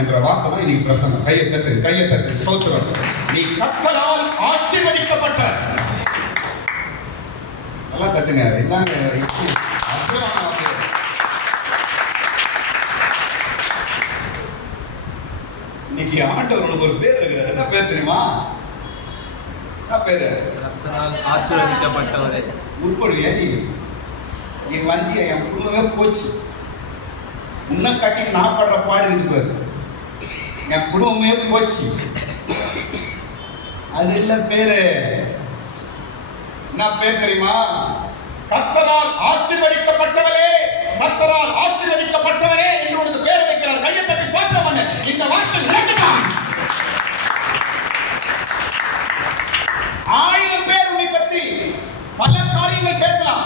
என்ற வார்த்தை தான் இன்னைக்கு பிரசங்கம். கையை தட்டு ஸ்தோத்திரம். நீ கர்த்தரால் ஆசீர்வதிக்கப்பட்ட. எல்லாம் தட்டுங்க. என்னங்க இன்னைக்கு ஆண்டவர் உனக்கு ஒரு பேர் இருக்கிறார். என்ன பேர் தெரியுமா? என்ன பேரு? கர்த்தரால் ஆசீர்வதிக்கப்பட்டவரே. உருப்படுவியா நீ? என் வந்திய என் குடும்பமே போச்சு. உன்னை கட்டி நான் படுற பாடு இருக்கு. என் குடும்பமே போச்சு. அது இல்ல பேரு. என்ன பேர் தெரியுமா? கர்த்தரால் ஆசீர்வதிக்கப்பட்டவரே, கர்த்தரால் ஆசீர்வதிக்கப்பட்டவரே என்று ஒரு பேர் வைக்கிறார். கையை தட்டி ஸ்தோத்திரம் பண்ணு. இந்த வார்த்தை நடக்குதான். 1000 பேர் உன்னை பற்றி பல காரியங்கள் பேசலாம்.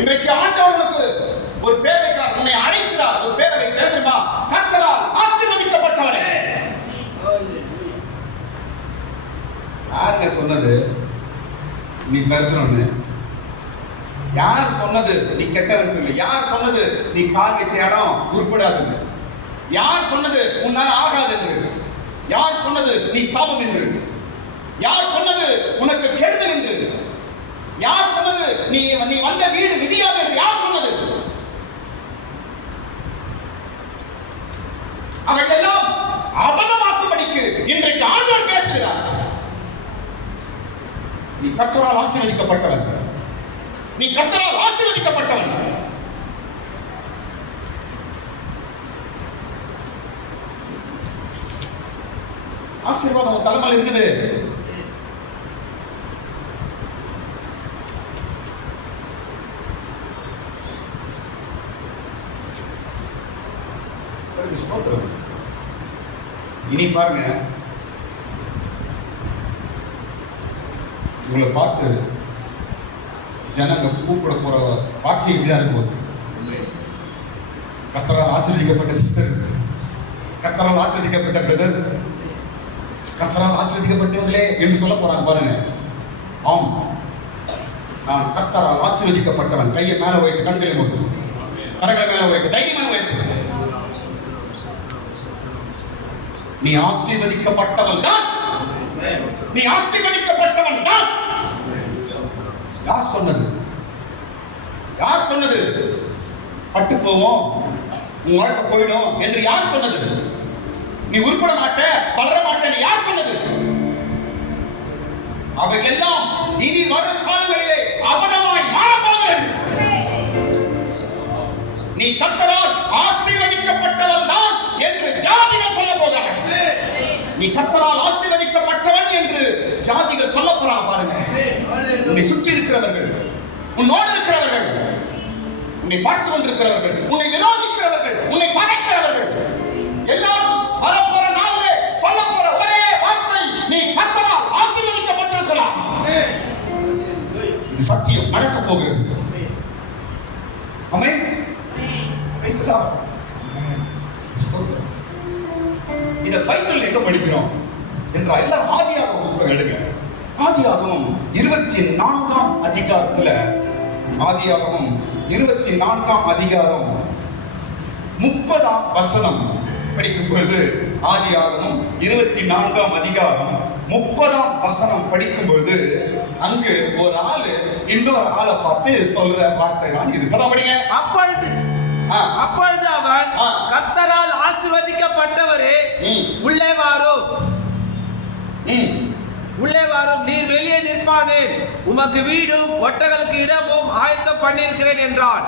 இன்றைக்கு ஆண்டவர்களுக்கு ஒரு பேர் வைக்கிறார். உன்னை அழைக்கிறார். ஒரு பேரை வைக்கிறார் தெரியுமா? கர்த்தரால் ஆசீர்வதிக்கப்பட்டவரே. யாருங்க சொன்னது நீ கருத்துறன்னு? யார் சொன்னது நீ கெட்டவன் சொல்லு? யார் சொன்னது நீ கால் வச்ச இடம் உருப்படாது? யார் சொன்னது உன்னால் ஆகாது என்று? யார் சொன்னது நீ சாபம் என்று? யார் சொன்னது உனக்கு கெடுதல் என்று? யார் சொன்னது நீ வந்த வீடு விடியாது என்று? யார் சொன்னது? அவையெல்லாம் அபதமாக்கும்படிக்கு இன்றைக்கு ஆண்டவர் பேசுகிறார். நீ கர்த்தரால் ஆசீர்வதிக்கப்பட்டவன். நீ கர்த்தரால் ஆசீர்வதிக்கப்பட்டவன். ஆசீர்வாதம் தலைமையில் இருக்குது. இனி பாருங்க, உங்களை பார்த்து ஜனங்க கூப்பிட போற வார்த்தை எப்படியா இருக்கும்? கர்த்தரால் ஆசீர்வதிக்கப்பட்ட சிஸ்டர், கர்த்தரால் ஆசீர்வதிக்கப்பட்ட பிரதர், கர்த்தரால் ஆசீர்வதிக்கப்பட்டவங்களே என்று சொல்ல போறாங்க பாருங்க. ஆம், நான் கர்த்தரால் ஆசீர்வதிக்கப்பட்டவன். கையை மேல வைத்து, கண்களை மட்டும் கரங்களை மேல வைத்து, தைரியமாக வைத்து. நீ ஆசீர்வதிக்கப்பட்டவன் தான். நீ ஆசீர்வதிக்கப்பட்டவன் தான். யார் சொன்னது? யார் சொன்னது? பட்டு போவோம், உன் வாழ்க்கை போயிடும் என்று யார் சொன்னது? நீ உருப்பட மாட்ட, வளர மாட்டேன்னு யார் சொன்னது? அவைகள் எல்லாம் இனி வரும் காலங்களிலே அபதமாய் மாறப்போகிறது. நீ கர்த்தரால் ஆசீர்வதிக்கப்பட்டவன் தான் என்று ஜாதிகள் சொல்ல போகிறாங்க. நீ கர்த்தரால் ஆசீர்வதிக்கப்பட்டவன் என்று ஜாதிகள் சொல்ல போறாங்க பாருங்க. உன்னை சுற்றி இருக்கிறவர்கள், உன்னோடு இருக்கிறவர்கள், உன்னை பார்த்து கொண்டிருக்கிறவர்கள், உன்னை விரோதிக்கிறவர்கள், உன்னை பகைக்கிறவர்கள் எல்லாரும் வரப்போற நாளிலே சொல்ல போற ஒரே வார்த்தை, நீ கர்த்தரால் ஆசீர்வதிக்கப்பட்டிருக்கிறாய். இது சத்தியம், நடக்க போகிறது. ஆமென். Praise the lord. இத பைபிள்ல எங்க படிக்கிறோம் என்றால் எல்லாம் ஆதியாகமம் புத்தகம் எடுங்க. ஆதியாகமம் 24ஆம் அதிகாரத்துல, ஆதியாகமம் 24ஆம் அதிகாரம் 30ஆம் வசனம் படிக்கும் பொழுது, ஆதியாகமம் 24ஆம் அதிகாரம் 30ஆம் வசனம் படிக்கும் பொழுது, அங்கு ஒரு ஆளு இன்னொரு ஆளை பார்த்து சொல்ற வார்த்தை தான் இது. சொல்ல முடியுங்க. அப்பொழுது அவன், கர்த்தரால் ஆசீர்வதிக்கப்பட்டவரே, உள்ளே வாரும், உள்ளே வாரும், நீர் வெளியே நிற்பானேன், உமக்கு வீடும் ஒட்டகளுக்கு இடமும் ஆயத்தம் பண்ணியிருக்கிறேன் என்றான்.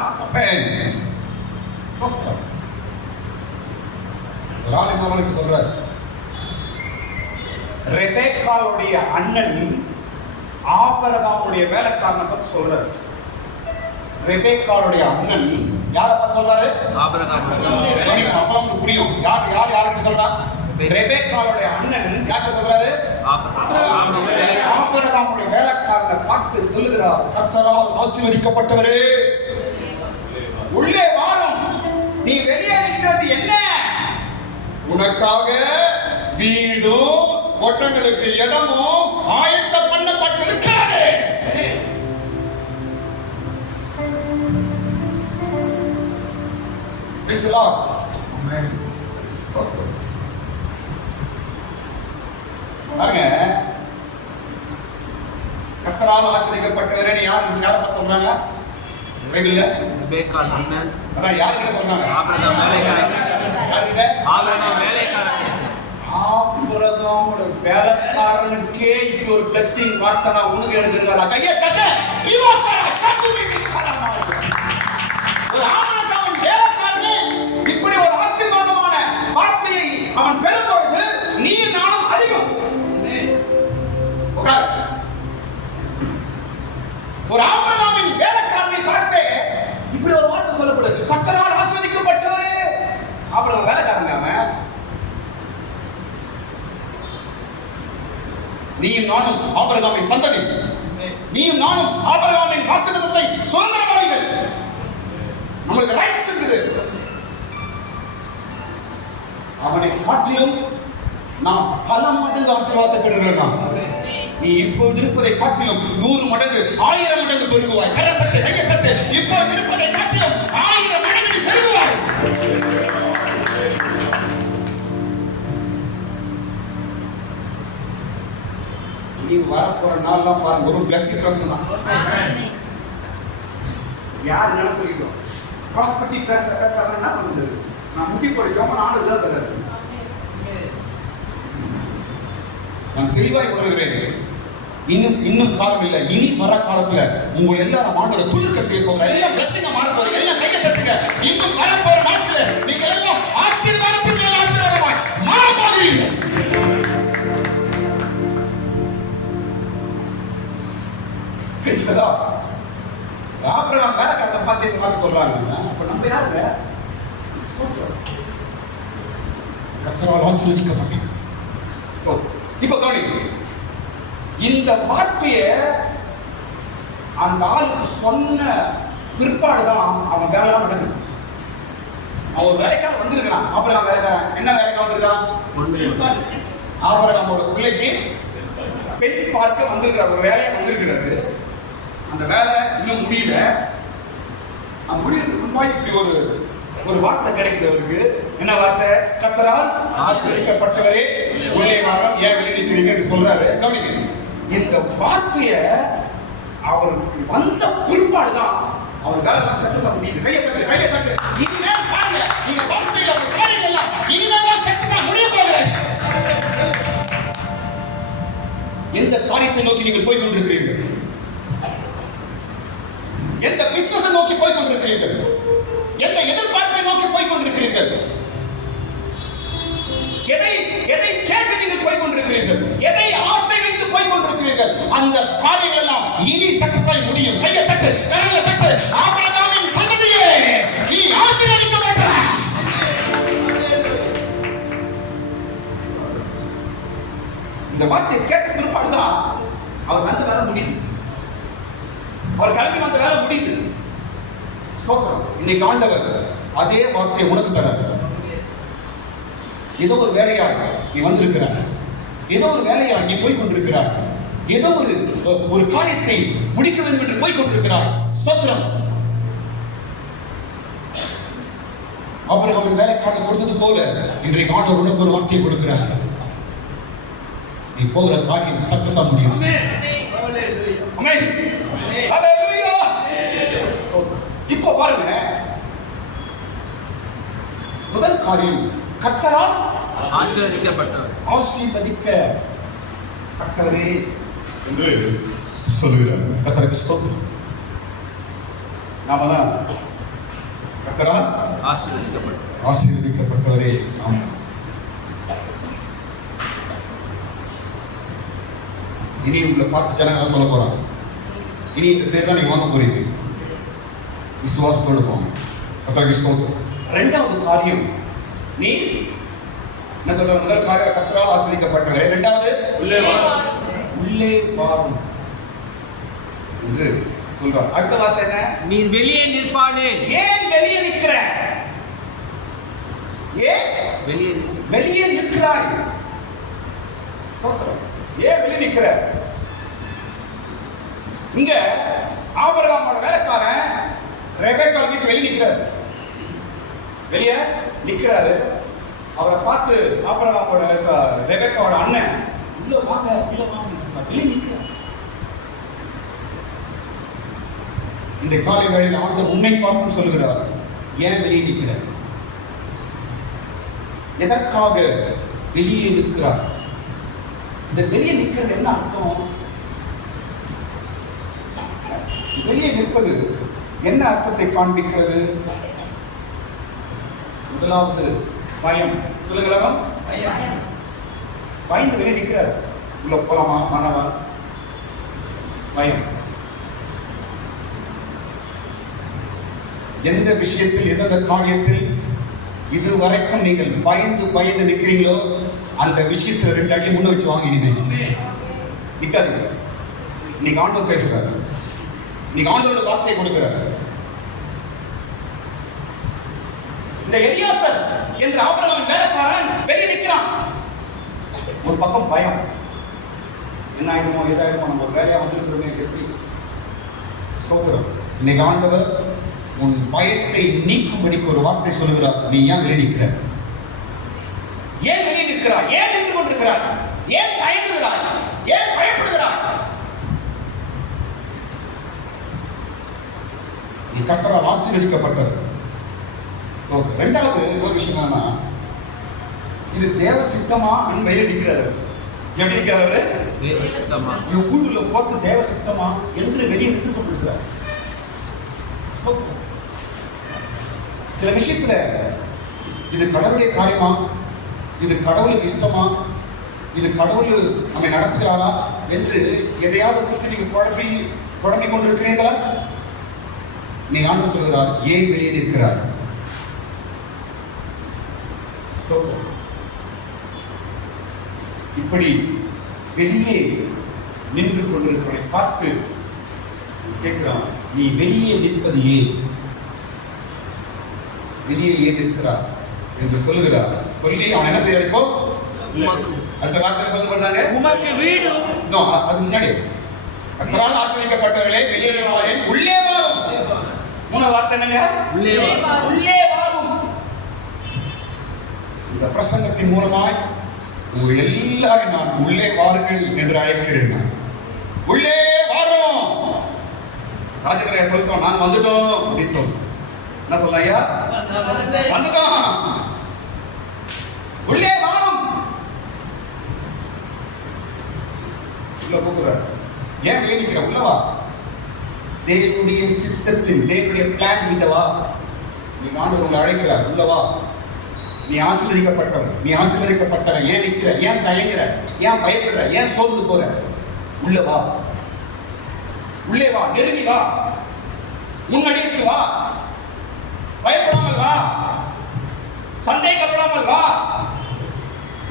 சொல்றார், ரெபெக்காளுடைய அண்ணன் ஆபிரகாமுடைய வேலைக்காரனை பத்தி சொல்றார். ரெபெக்காளுடைய அண்ணன் யாரை பார்த்து சொல்றாரு? ஆபிரகாம். புரியும். யாருக்கு சொல்றா? ரெபெக்காளுடைய அண்ணன் யாருக்கு சொல்றாரு? ஆபிரகாமுடைய வேலைக்காரனை பார்த்து சொல்லுகிறார், கர்த்தரால் ஆசீர்வதிக்கப்பட்டவரே, உள்ளே வாரும், நீ வெளியே நிற்கிறது என்ன? உனக்காக வீடும் ஒட்டங்களுக்கு இடமும் ஆயத்தம் பண்ணப்பட்டிருக்கிறது. Praise the Lord. Amen. பாருங்க, கர்த்தரால் ஆசீர்வதிக்கப்பட்டவரே யார் பார்த்து சொல்றாங்க பைபிள்ல? ரெபெக்காள் அண்ணன். அதான் யார்கிட்ட சொல்றாங்க? ஆபிரகாம் வேலைக்காரன். யார்கிட்ட? ஆபிரகாம் வேலைக்காரன். ஆபிரகாமோட வேலைக்காரனுக்கே இப்படி ஒரு blessing வார்த்தை நான் உனக்கு எடுத்துருக்காரா? கையை தட்ட. இவாக்காரா சத்துருவின் காரணமாக. ஒரு ஆபிரகாமின் வேலைக்காரனே இப்படி ஒரு ஆசீர்வாதமான வார்த்தையை அவன் பெறும்போது நீ நானும் அதிகம். உட்கார். ஒரு ஆபிரகாமின் வேலைக்காரனை பார்த்து இப்படி ஒரு வார்த்தை சொல்லப்படுது. கர்த்தரால் ஆசீர்வதிக்கப்பட்டவரே. ஆபிரகாம் வேலைக்காரங்க அவன். நீயும் நானும் ஆபிரகாமின் சந்ததி. நீயும் நானும் ஆபிரகாமின் வாக்குத்தத்தத்தை சுதந்திரவாளிகள். நம்மளுக்கு ரைட்ஸ் இருக்குது. அவனை காட்டிலும் நாம் பல மடங்கு ஆசீர்வாதத்தை பெறுகிறோம். நீ இப்போது இருப்பதை காட்டிலும் 100 மடங்கு 1000 மடங்கு பெருகுவாய். கரத்தட்டு, கையத்தட்டு. இப்போது இருப்பதை காட்டிலும் 1000 மடங்கு நீ பெருகுவாய். நீ வரப்போற நாள்லாம் பாருங்க, ஒரு blessing பிரசனம் தான். யார் என்ன சொல்லிட்டோம்? ப்ராஸ்பெக்டி பேசாத என்ன பண்ணுது? நான் முட்டி போடுறோம், நானும் இல்லை தர்றாரு. நான் தெளிவாய் உணர்கிறேன். இன்னும் காலம் இல்லை. இனி வர காலத்துல உங்களை எல்லாரும் ஆண்டவரை துளுக்க செய்ய போகிற எல்லாம் blessing மாற போறீங்க. எல்லாம் கையை தட்டுங்க. இன்னும் வரப்போற நாட்கள நீங்க எல்லாம் ஆசீர்வாதத்தின் மேல் ஆசீர்வாதமாய் மாற போகிறீங்க. ஆபிரகாம் வேலைக்காரனை பார்த்து இந்த மாதிரி சொல்றாங்க. அப்ப நம்ம யாருங்க? கர்த்தரால் ஆசீர்வதிக்கப்பட்டோம். இப்ப கவனிங்க, இந்த வார்த்தையை அந்த ஆளுக்கு சொன்ன பிற்பாடுதான் அவன் வேலைலாம் நடக்குது. அவன் வேலைக்காரன் வந்திருக்கிறான். ஆபிரகாம் வேலைக்காரன். என்ன வேலைக்காரன் வந்திருக்கான்? ஆபிரகாமோட பிள்ளைக்கு பெண் பார்க்க வந்திருக்கிறார். ஒரு வேலையை வந்திருக்கிறாரு. அந்த வேலை இன்னும் முடியல. அந்த முடியறதுக்கு முன்பாக இப்படி ஒரு வார்த்தை கிடைக்குது அவருக்கு. என்ன வார்த்தை? கர்த்தரால் ஆசீர்வதிக்கப்பட்டவரே உள்ளே வாரம், ஏன் வெளியே நிற்கிறீங்க சொல்றாரு. கவனிங்க, இந்த வார்த்தையை அவருக்கு வந்த பிற்பாடுதான் அவர் வேலை தான் சக்சஸ் ஆக முடியுது. கையை தட்டு, கையை தட்டு. இனிமேல் பாருங்க, இந்த வார்த்தையில ஒரு காரியம் எல்லாம் இனிமேல் தான் சக்சஸா முடிய போகுது. எந்த காரியத்தை நோக்கி நீங்கள் போய் கொண்டிருக்கிறீர்கள்? எந்த பிசினஸ் நோக்கி போய் கொண்டிருக்கிறீர்கள்? எந்த எதிர்பார்ப்பை நோக்கி போய் கொண்டிருக்கிறீர்கள்? எதை கேட்டு நீங்கள் போய் கொண்டிருக்கிறீர்கள்? எதை ஆசை வைத்து போய் கொண்டிருக்கிறீர்கள்? அந்த காரியங்கள் எல்லாம் இனி சக்சஸ் ஆகி முடியும். கையை தட்டு, கரங்களை தட்டு. ஆபிரகாமின் சந்ததியே, நீ ஆசீர்வதிக்கப்பட்டாய். இந்த வார்த்தையை கேட்ட பிற்பாடுதான் அவர் வந்து வேலை முடியுது. அவர் கிளம்பி வந்த வேலை முடியுது. ஸ்தோத்திரம். இன்னைக்கு ஆண்டவர் அதே வார்த்தையை உனக்கு தரார். ஏதோ ஒரு வேலையா நீ வந்திருக்கிறார். ஏதோ ஒரு வேலையா நீ போய் கொண்டிருக்கிறார். ஏதோ ஒரு காரியத்தை முடிக்க வேண்டும் என்று போய் கொண்டிருக்கிறார். ஸ்தோத்திரம். ஆபிரகாமின் வேலைக்காரன் கொடுத்தது போல இன்றைக்கு ஆண்டவர் உனக்கு ஒரு வார்த்தையை கொடுக்கிறார். நீ போகிற காரியம் சக்சஸ் ஆக முடியும். ஆமென். ஹalleluya. இப்போ பாருங்க, முதல் காரியம் கர்த்தரால் ஆசீர்வதிக்கப்பட்டவரே என்று சொல்கிறார். கர்த்தருக்கு ஸ்தோத்திரம். நாம தான் கர்த்தரால் ஆசீர்வதிக்கப்பட்டவரே. ஆமாம். இனி உங்களை பார்த்து ஜனங்க சொல்ல போறாங்க, இனி இந்த பேர் தான் நீங்க வாங்க போறீங்க. விசுவாசத்தோடு போங்க. கர்த்தருக்கு ஸ்தோத்திரம். இரண்டாவது காரியம், நீ என்ன சொல்ற? முதல் காரியம் கர்த்தரால் ஆசீர்வதிக்கப்பட்டவரே. இரண்டாவது உள்ளே வாரும் என்று சொல்றார். அடுத்த வார்த்தை என்ன? நீ வெளியே நிற்பானே. ஏன் வெளியே நிற்கிற? ஏன் வெளியே நிற்கிறாய்? ஸ்தோத்திரம். ஏன் வெளியே நிற்கிற? இங்க ஆபிரகாமோட வேலைக்காரன் ரெபெக்காள் வீட்டு வெளியே நிற்கிறார். வெளியே நிக்கிறாரு. அவரை பார்த்து ஆபிரகாமோட ரெபெக்காவோட அண்ணன் உள்ள வாங்க சொன்னார். வெளியே நிக்கிறார். இந்த காலை வேளையில் ஆண்டவர் உன்னை பார்த்து சொல்லுகிறார், ஏன் வெளியே நிற்கிறார்? எதற்காக வெளியே நிற்கிறார்? இந்த வெளியே நிற்கிறது என்ன அர்த்தம்? வெளியே நிற்பது என்ன அர்த்தத்தை காண்பிக்கிறது? முதலாவது பயம். சொல்லுங்களா? பயந்து வெளியே நிற்கிறார். உள்ள போலாமா மாணவா? பயம். எந்த விஷயத்தில், எந்தெந்த காரியத்தில் இதுவரைக்கும் நீங்கள் பயந்து நிற்கிறீங்களோ அந்த விஷயத்துல 2 அடி முன்ன வச்சு வாங்கினீங்க. நிக்காதீங்க. நீங்க ஆண்டவர் பேசுறாரு, நீங்க ஆண்டவரோட வார்த்தையை கொடுக்கிறாரு. இந்த எலியாசர் என்ற ஆபிரகாமின் வேலைக்காரன் வெளியே நிற்கிறான். ஒரு பக்கம் பயம், என்ன ஆயிடுமோ ஏதாயிடுமோ, நம்ம ஒரு வேலையா வந்திருக்கிறோமே எப்படி. ஸ்தோத்திரம். இன்னைக்கு ஆண்டவர் உன் பயத்தை நீக்கும்படிக்கு ஒரு வார்த்தை சொல்லுகிறார். நீ ஏன் வெளியே நிற்கிற? ஏன் வெளியே நிற்கிறாய்? ஏன் நின்று கொண்டிருக்கிறாய்? ஏன் தயங்குகிறாய்? ஏன் பயப்படுகிறாய்? நீ கர்த்தரால் ஆசீர்வதிக்கப்பட்டவர். இரண்டாவது ஒரு விஷயம் என்னன்னா, இது தேவ சித்தமா வெளியே நிற்கிறாரு. எப்படி நிற்கிறாரு? தேவ சித்தமா. ஊருல போறது தேவ சித்தமா என்று வெளியே நின்று கொண்டிருக்கிறார். சில விஷயத்துல இது கடவுளுடைய காரியமா, இது கடவுளுக்கு இஷ்டமா, இது கடவுள் நம்மை நடத்துகிறாரா என்று எதையாவது குறித்து நீங்க குழம்பி கொண்டிருக்கிறீர்களா? நீ ஆண்டவர் சொல்கிறார், ஏன் வெளியே நிற்கிறார்? இப்படி வெளியே நின்று கொண்டிருக்கிறவனை பார்த்து கேட்கிறான், நீ வெளியே நிற்பது ஏன்? வெளியே ஏன் நிற்கிறார் என்று சொல்லுகிறார். சொல்லி அவன் என்ன செய்யறப்போ அடுத்த வார்த்தை சொல்ல பண்ணாங்க, உமக்கு வீடும். அது முன்னாடி கர்த்தரால் ஆசீர்வதிக்கப்பட்டவர்களே வெளியே வாருங்கள், உள்ளே வாரும். மூணாவது வார்த்தை என்னங்க? உள்ளே வாரும். இந்த பிரசங்கத்தின் மூலமாய் உங்க எல்லாரும் நான் உள்ளே வாருங்கள் என்று அழைக்கிறேன். உள்ளே வாரும். ராஜகரையா சொல்லிட்டோம், நாங்க வந்துட்டோம் அப்படின்னு சொல்றோம். என்ன சொல்ல ஐயா? வந்துட்டோம். உள்ளே வாரும். உள்ள கூப்பிடுறாரு. ஏன் வெளியே நிற்கிற? உள்ளவா. தேவனுடைய சித்தத்தின், தேவனுடைய பிளான் கிட்டவா. நீ ஆண்டவர் உங்களை அழைக்கிறார். உள்ளவா. நீ ஆசீர்வதிக்கப்பட்டவன், நீ ஆசீர்வதிக்கப்பட்டவன். ஏன் நிற்கிற? ஏன் தயங்குற? ஏன் பயப்படுற? ஏன் சோர்ந்து போற? உள்ளவா. உள்ளே வா. நெருங்கி வா. முன்னடித்து வா. பயப்படாமல் வா. சந்தேகப்படாமல் வா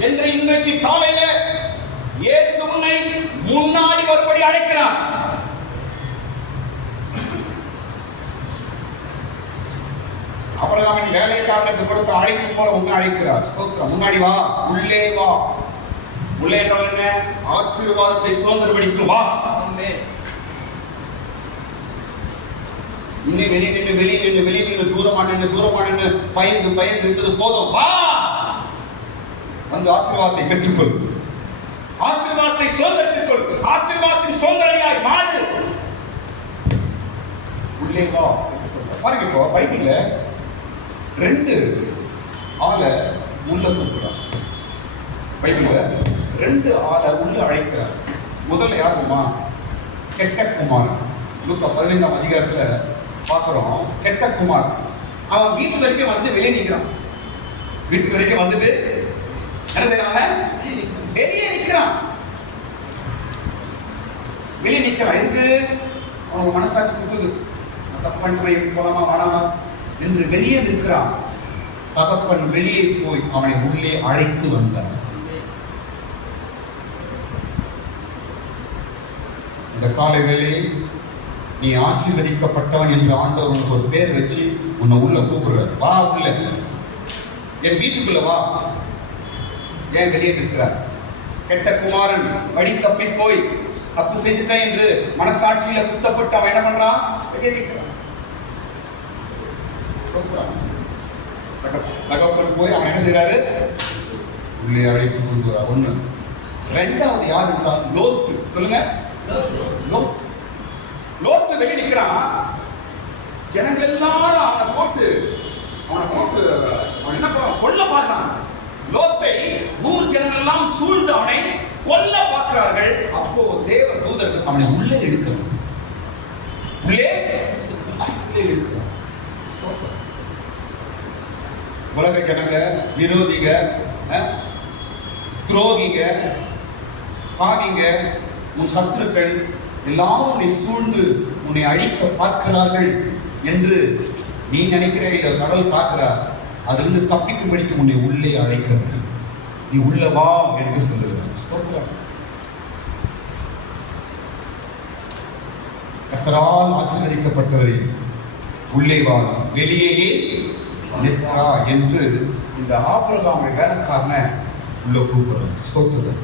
என்று இன்றைக்கு காலையில இயேசு உன்னை முன்னாடி வரும்படி அழைக்கிறார். ஆபிரகாமின் வேலைக்காரனுக்கு கொடுத்த அழைப்பு போல உன்னை அழைக்கிறார். ஸ்தோத்திரம். முன்னாடி வா. உள்ளே வா. உள்ளே என்றால் என்ன? ஆசீர்வாதத்தை சுதந்திரமடித்து வா. இன்னும் வெளியே நின்று தூரமா நின்று பயந்து இருந்தது போதும். வா. வந்து ஆசீர்வாதத்தை பெற்றுக்கொள். ஆசீர்வாதத்தை சுதந்திரத்துக்கொள். ஆசீர்வாதத்தின் சுதந்திரடியாய் மாறு. உள்ளே வா என்று சொல்ற. பாருங்க, இப்போ பைபிள்ல 2 ஆளை உள்ள கூப்பிடுறார். பைபிள்ல 2 ஆளை உள்ள அழைக்கிறார். முதல்ல யாருமா? கெட்ட குமாரன். லூக்கா 15ஆம் அதிகாரத்துல பார்க்கிறோம். கெட்ட குமார் அவன் வீட்டு வரைக்கும் வந்து வெளியே நிற்கிறான். வீட்டு வரைக்கும் வந்துட்டு என்ன செய்யறாங்க? வெளியே நிற்கிறான். வெளியே நிற்கிறான். எதுக்கு? அவனுக்கு மனசாட்சி கொடுத்தது. தப்பு பண்ணிட்டு போலாமா வேணாமா என்று வெளியே நிற்கிறான். தகப்பன் வெளியே போய் அவனை உள்ளே அழைத்து வந்தான். இந்த காலை வேளையில் நீ ஆசீர்வதிக்கப்பட்டவன் என்று ஆண்டவர் உனக்கு ஒரு பேர் வச்சு உன்னை உள்ள கூப்பிடுறார். வா உள்ள, என் வீட்டுக்குள்ள வா. ஏன் வெளியே நிற்கிறார்? கெட்ட குமாரன் வழி தப்பி போய் தப்பு செய்துட்டேன் என்று மனசாட்சியில குத்தப்பட்டு அவன் என்ன பண்றான்? வெளியே நிற்கிறான். தகப்பன் போய் அவன் என்ன செய்யறாரு? உள்ளே அழைத்து கொண்டு வர. ஒண்ணு. ரெண்டாவது யார் என்றால் லோத்து. சொல்லுங்க. லோத்து வெளியே நிற்கிறான். ஜனங்கள் எல்லாரும் அவனை போட்டு அவன் என்ன கொல்ல பார்க்கிறான். லோத்தை ஊர் ஜனங்கள் எல்லாம் சூழ்ந்து அவனை கொல்ல பார்க்கிறார்கள். அப்போ தேவ தூதர்கள் அவனை உள்ளே எடுக்கிறார். உள்ளே எடுக்கிறார். உலக ஜனங்க, விரோதிக, துரோகிங்க, பாவிங்க, உன் சத்துருக்கள் எல்லாரும் உன்னை சூழ்ந்து உன்னை அழிக்க பார்க்கிறார்கள் என்று நீ நினைக்கிற இல்ல கடவுள் பார்க்கிறார். அதிலிருந்து தப்பிக்கும்படிக்கு உன்னை உள்ளே அழைக்கிறார். நீ உள்ள வா என்று சொல்லுகிறார். ஸ்தோத்திரம். கர்த்தரால் ஆசீர்வதிக்கப்பட்டவரே உள்ளே வா, வெளியேயே நிற்கிறா என்று இந்த ஆபிரகாமுடைய வேலைக்காரனை உள்ள கூப்பிடுறார். ஸ்தோத்திரம்.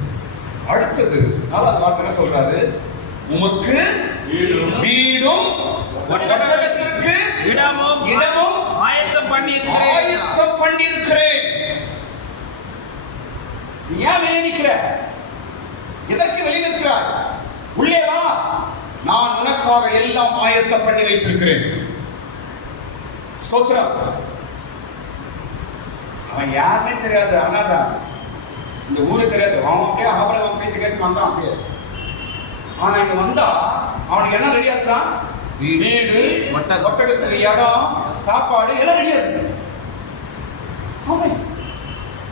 அடுத்தது 4வது வார்த்தை சொல்றாரு, உமக்கு வீடும் ஒட்டகத்திற்கு இடமும் ஆயத்தம் பண்ணியிருக்கிறேன். ஏன் வெளியே நிற்கிற? எதற்கு வெளியே நிற்கிறார்? உள்ளே வா, நான் உனக்காக எல்லாம் ஆயத்தம் பண்ணி வைத்திருக்கிறேன். ஸ்தோத்திரம். அவன் யாருன்னே தெரியாது, அனாதான். இந்த ஊரு தெரியாது. அவன் அப்படியே ஆபிரகாம் பேச்சு கேட்டு வந்தான் அப்படியே. ஆனா இங்க வந்தா அவனுக்கு என்ன ரெடியா இருந்தான்? வீடு, ஒட்டகத்துக்கு இடம், சாப்பாடு எல்லாம் ரெடியா இருக்கு.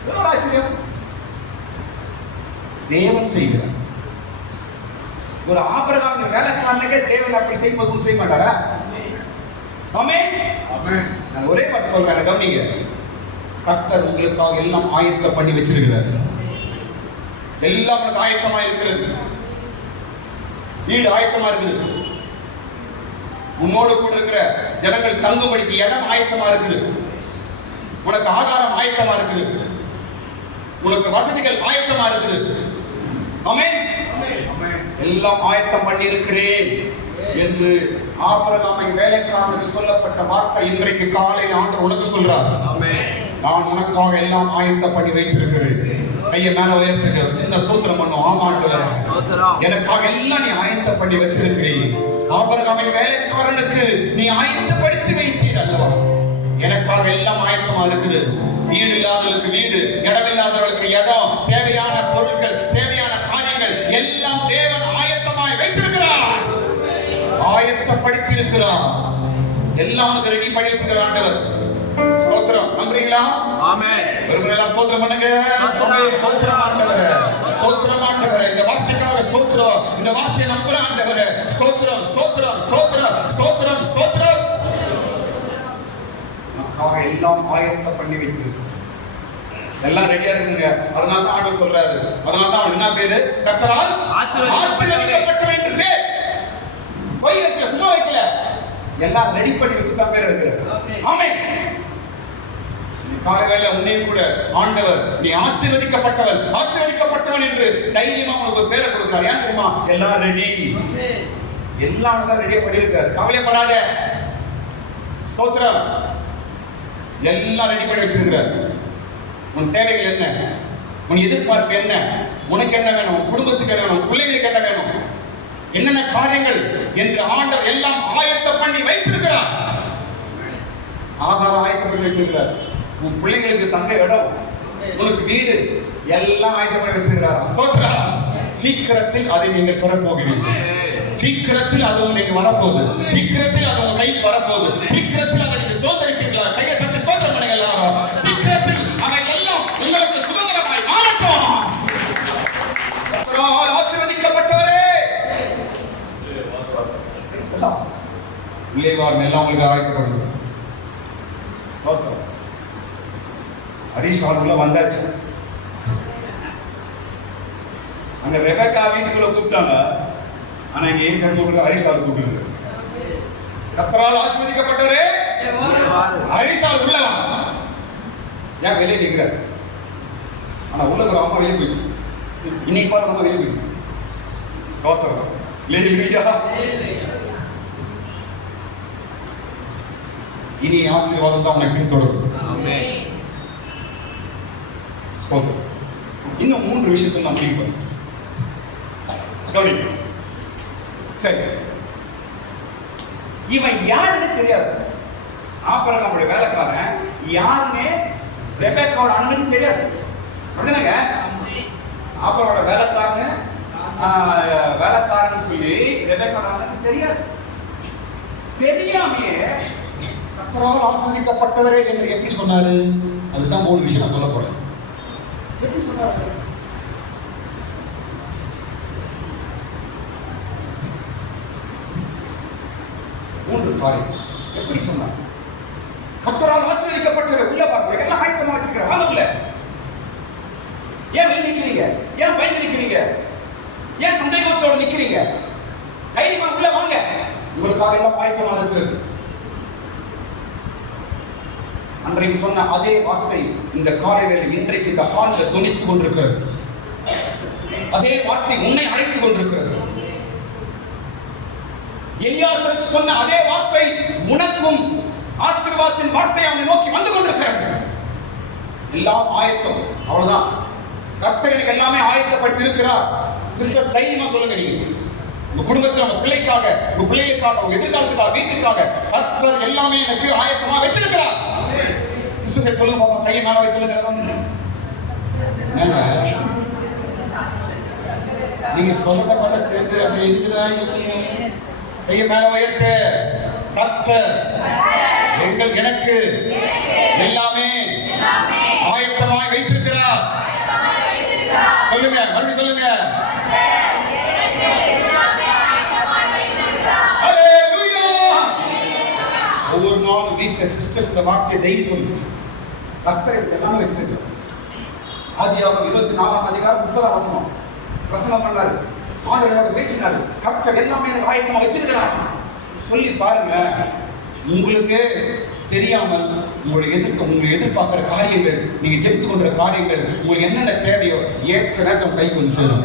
ஒரு ஆச்சரியம். தேவன் செய்கிறார். ஒரு ஆபிரகாம் வேலைக்காரனுக்கே தேவன் அப்படி செய்வது செய்ய மாட்டாரா? ஆமென். நான் ஒரே வார்த்தை சொல்றேன், கவனிங்க. கர்த்தர் உங்களுக்காக எல்லாம் ஆயத்தம் பண்ணி வச்சிருக்கிறார். எல்லாம் உனக்கு ஆயத்தமா இருக்கிறது. வீடு ஆயத்தமா இருக்குது. உன்னோடு கூட இருக்கிற ஜனங்கள் தங்கும்படிக்கு இடம் ஆயத்தமா இருக்குது. உனக்கு ஆகாரம் ஆயத்தமா இருக்குது. உனக்கு வசதிகள் ஆயத்தமா இருக்குது. ஆமென். எல்லாம் ஆயத்தம் பண்ணி இருக்கிறேன் என்று ஆபிரகாமின் வேலைக்காரனுக்கு சொல்லப்பட்ட வார்த்தை இன்றைக்கு காலையில் ஆண்டவர் உனக்கு சொல்றார். நான் உனக்காக எல்லாம் ஆயத்தம் பண்ணி வைத்திருக்கிறேன். கையை மேல உயர்த்துங்க, சின்ன ஸ்தோத்திரம் பண்ணும். ஆமாண்டவரே, எனக்காக எல்லாம் நீ ஆயத்தம் பண்ணி வச்சிருக்கிறேன். ஆபிரகாமின் வேலைக்காரனுக்கு நீ ஆயத்தப்படுத்தி வைத்தீர் அல்லவா? எனக்காக எல்லாம் ஆயத்தமா இருக்குது. வீடு இல்லாதவர்களுக்கு வீடு, இடம் இல்லாதவர்களுக்கு இடம், தேவையான பொருட்கள், தேவையான காரியங்கள் எல்லாம் தேவன் ஆயத்தமாய் வைத்திருக்கிறார். ஆயத்தப்படுத்தி இருக்கிறார். எல்லாம் உனக்கு ரெடி பண்ணி இருக்கிற ஆண்டவர். ஸ்தோத்திரம். நம்புறீங்களா? ஆமென். ஒருவரெல்லாம் ஸ்தோத்திரம் பண்ணுங்க. ஸ்தோத்திரம் ஆண்டவரே, ஸ்தோத்திரம் ஆண்டவரே. இந்த வார்த்தைக்காக ஸ்தோத்திரம். இந்த வார்த்தையை நம்புற ஆண்டவரே, ஸ்தோத்திரம், ஸ்தோத்திரம், ஸ்தோத்திரம், ஸ்தோத்திரம், ஸ்தோத்திரம். நமக்காக எல்லாம் ஆயத்தம் பண்ணி வைத்திருக்கு. எல்லாம் ரெடியா இருக்குங்க. அதனால தான் ஆண்டவர் சொல்றாரு. அதனால தான் என்ன பேரு? கர்த்தரால் ஆசீர்வதிக்கப்பட்டவன் என்று பேர். போய் வைக்கல, சும்மா வைக்கல, எல்லாம் ரெடி பண்ணி வச்சுதான் பேர் வைக்கிறார். ஆமென். காலையில உன்னையும் கூட ஆண்டவர் நீ ஆசீர்வதிக்கப்பட்டவன், ஆசீர்வதிக்கப்பட்டவன் என்று தைரியமா உனக்கு ஒரு பேரை கொடுக்கிறார். ஏன் தெரியுமா? எல்லாம் ரெடி. எல்லாம் தான் ரெடியா பண்ணியிருக்காரு. கவலைப்படாத. ஸ்தோத்திரம். எல்லாம் ரெடி பண்ணி வச்சிருக்கிறார். உன் தேவைகள் என்ன? உன் எதிர்பார்ப்பு என்ன? உனக்கு என்ன வேணும்? உன் குடும்பத்துக்கு என்ன வேணும்? பிள்ளைகளுக்கு என்ன வேணும்? என்னென்ன காரியங்கள் என்று ஆண்டவர் எல்லாம் ஆயத்தம் பண்ணி வைத்திருக்கிறார். ஆகாரம் ஆயத்தம் பண்ணி வச்சிருக்கிறார். உன் பிள்ளைங்களுக்கு தங்க இடம், உனக்கு வீடு எல்லாம் ஆயத்தம் பண்ணி வச்சிருக்கிறார். ஸ்தோத்திரம். சீக்கிரத்தில் அதை நீங்கள் பெற போகிறீர்கள். சீக்கிரத்தில் அது உங்களுக்கு வரப்போகுது. சீக்கிரத்தில் அது உங்க கைக்கு வரப்போகுது. சீக்கிரத்தில் அதை நீங்க சோதரிப்பீர்களா? கையை தட்டி ஸ்தோத்திரம் பண்ணுங்க எல்லாரும். சீக்கிரத்தில் அவை எல்லாம் உங்களுக்கு சுதந்திரமாய் மாறட்டும். ஆசீர்வதிக்கப்பட்டவரே, உள்ளேவார் எல்லாம் உங்களுக்கு ஆயத்தப்படுது. ஹரிஷ் உள்ள வந்தாச்சு. அங்க ரெபேக்கா வீட்டுக்குள்ள கூப்பிட்டாங்க. ஆனா இங்க ஏசன் கூப்பிட்டு ஹரிஷ் கூப்பிட்டு கர்த்தரால் ஆசீர்வதிக்கப்பட்டவரே ஹரிஷ் உள்ள ஏன் வெளியே நிற்கிறார்? ஆனா உள்ள ஒரு அம்மா வெளியே போயிடுச்சு. இன்னைக்கு பாரு அம்மா வெளியே போயிடுச்சு. ஸ்தோத்திரம். இனி ஆசீர்வாதம் தான் உனக்கு பின்தொடரும். ஸ்தோத்திரம். இன்னும் 3 விஷயம் சொல்ல முடியும். கவனிங்க. சரி, இவன் யாருன்னு தெரியாது. ஆபிரகாமுடைய வேலைக்காரன் யாருன்னு ரெபெக்காவோட அண்ணனுக்கு தெரியாது. அப்படிதானங்க? ஆபிரகாமோட வேலைக்காரன் சொல்லி ரெபெக்காவோட அண்ணனுக்கு தெரியாது. தெரியாமையே கர்த்தரால் ஆசீர்வதிக்கப்பட்டவரே என்று எப்படி சொன்னாரு? அதுதான் 3 விஷயம் நான் சொல்ல போறேன். எப்படி சொன்னாரு? மூன்று காரியம். எப்படி சொன்னார்? கர்த்தரால் ஆசீர்வதிக்கப்பட்டவர் உள்ள பாருங்க, எல்லாம் ஆயத்தமா வச்சிருக்கிற வாங்க உள்ள. ஏன் வெளிய நிக்கிறீங்க? ஏன் பயந்து நிக்கிறீங்க? ஏன் சந்தேகத்தோடு நிக்கிறீங்க? தைரியமா உள்ள வாங்க, உங்களுக்காக எல்லாம் ஆயத்தமா இருக்கிறது. அன்றைக்கு சொன்ன அதே வார்த்தை இந்த காலைவேளை இன்றைக்கு இந்த ஹாலில் துணித்துக் கொண்டிருக்கிறது. அதே வார்த்தை உன்னை அழைத்துக் கொண்டிருக்கிறது. எலியாசருக்கு சொன்ன அதே வார்த்தை உனக்கும் ஆசீர்வாதத்தின் வார்த்தை அவனை நோக்கி வந்து கொண்டிருக்கிறது. எல்லாம் ஆயத்தம். அவ்வளவுதான். கர்த்தர் எனக்கு எல்லாமே ஆயத்தப்படுத்தி இருக்கிறார். சிஸ்டர் தைரியமா சொல்லுங்க. நீங்க உங்க குடும்பத்தில் உங்க பிள்ளைக்காக, உங்க பிள்ளைகளுக்காக, உங்க எதிர்காலத்துக்காக, வீட்டுக்காக கர்த்தர் எல்லாமே எனக்கு ஆயத்தமா வச்சிருக்கிறார். சிஸ்டர் சொல்லுங்க பாப்பா, கையை மேல வச்சுருங்க. நீங்க சொல்றத பார்த்தா தெரிஞ்சு அப்படி இருக்குதா? கையை மேல உயர்த்து. கர்த்தர் எனக்கு எல்லாமே ஆயத்தமாய் வைத்திருக்கிறார். சொல்லுங்க, மறுபடியும் சொல்லுங்க. ஒவ்வொரு நாளும் வீட்டுல சிஸ்டர்ஸ் இந்த வார்த்தையை தைரியம் சொல்லுங்க. கர்த்தர் எல்லாமே வச்சிருக்கிறார். ஆதியாகமம் 24ஆம் அதிகாரம் 30ஆம் வசனம் பிரசங்கம் பண்ணாரு. ஆண்டவரோட பேசினாரு. கர்த்தர் எல்லாமே எனக்கு ஆயத்தமா வச்சிருக்கிறார் சொல்லி பாருங்க. உங்களுக்கு தெரியாமல் உங்களை எதிர்பார்க்கிற காரியங்கள், நீங்க ஜெபித்துக் கொண்ட காரியங்கள், உங்களுக்கு என்னென்ன தேவையோ ஏற்ற நேரம் கைக்கு வந்து சேரும்.